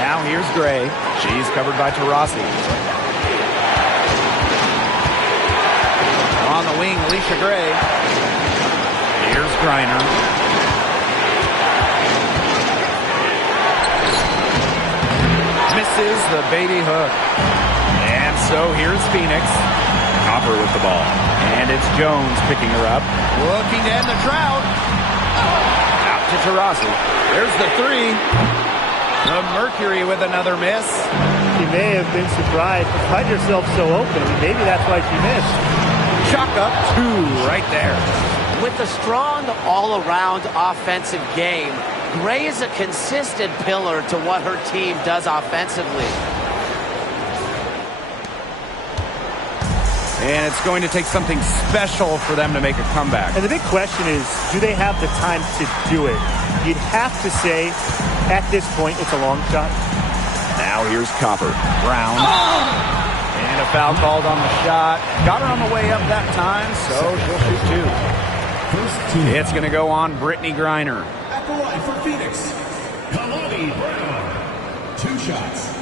Now here's Gray. She's covered by Taurasi. On the wing, Alicia Gray. Here's Griner. Misses the baby hook. And so here's Phoenix. Copper with the ball. And it's Jones picking her up. Looking to end the drought. Out to Taurasi. There's the 3. The Mercury with another miss. She may have been surprised to find herself so open. Maybe that's why she missed. Chalk up 2 right there. With a strong all-around offensive game, Gray is a consistent pillar to what her team does offensively. And it's going to take something special for them to make a comeback. And the big question is, do they have the time to do it? You'd have to say, at this point, it's a long shot. Now here's Copper. Brown. And a foul called on the shot. Got her on the way up that time, so she'll shoot 2. It's going to go on Brittany Griner. At the line for Phoenix, Kalani Brown. 2 shots.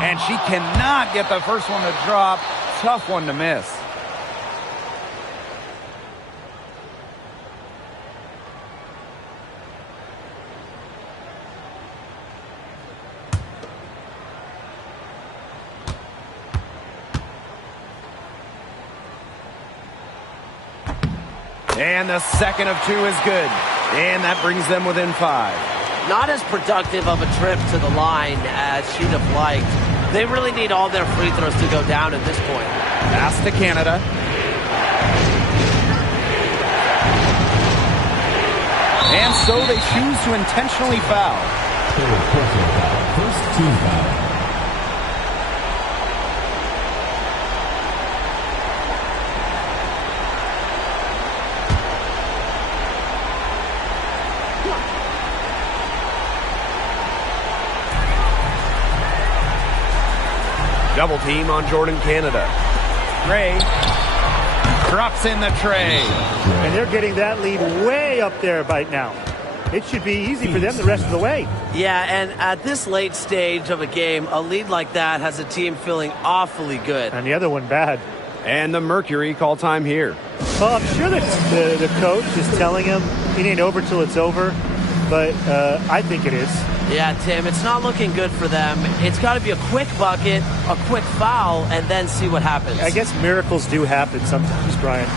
And she cannot get the first one to drop. Tough one to miss. And the second of 2 is good. And that brings them within 5. Not as productive of a trip to the line as she'd have liked. They really need all their free throws to go down at this point. Pass to Canada. And so they choose to intentionally foul. First team foul. Double team on Jordan Canada. Gray drops in the tray. And they're getting that lead way up there right now. It should be easy for them the rest of the way. Yeah, and at this late stage of a game, a lead like that has a team feeling awfully good. And the other one bad. And the Mercury call time here. Well, I'm sure that the coach is telling him it ain't over till it's over. But I think it is. Yeah, Tim, it's not looking good for them. It's got to be a quick bucket, a quick foul, and then see what happens. I guess miracles do happen sometimes, Brian.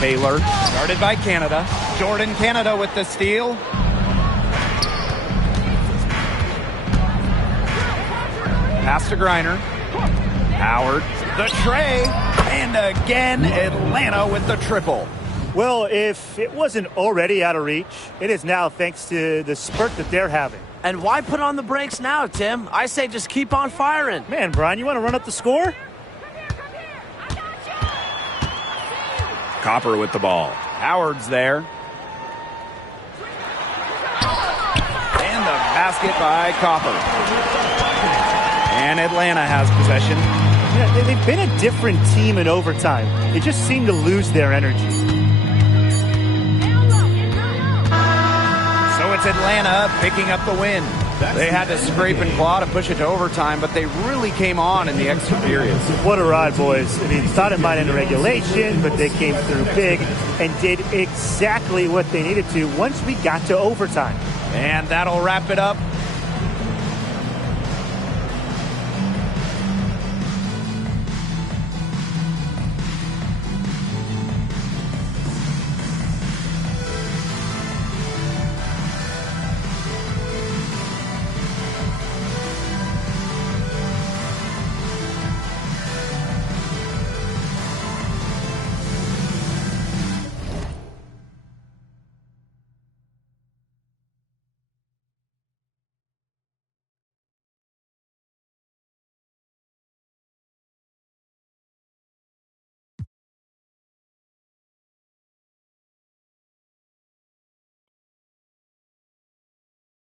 Taylor, guarded by Canada. Jordan Canada with the steal. Pass to Griner. Howard, the tray, and again, Atlanta with the triple. Well, if it wasn't already out of reach, it is now thanks to the spurt that they're having. And why put on the brakes now, Tim? I say just keep on firing. Man, Brian, you want to run up the score? Copper with the ball. Howard's there. And the basket by Copper. And Atlanta has possession. Yeah, they've been a different team in overtime. They just seem to lose their energy. So it's Atlanta picking up the win. They had to scrape and claw to push it to overtime, but they really came on in the extra periods. What a ride, boys. I mean, thought it might end in regulation, but they came through big and did exactly what they needed to once we got to overtime. And that'll wrap it up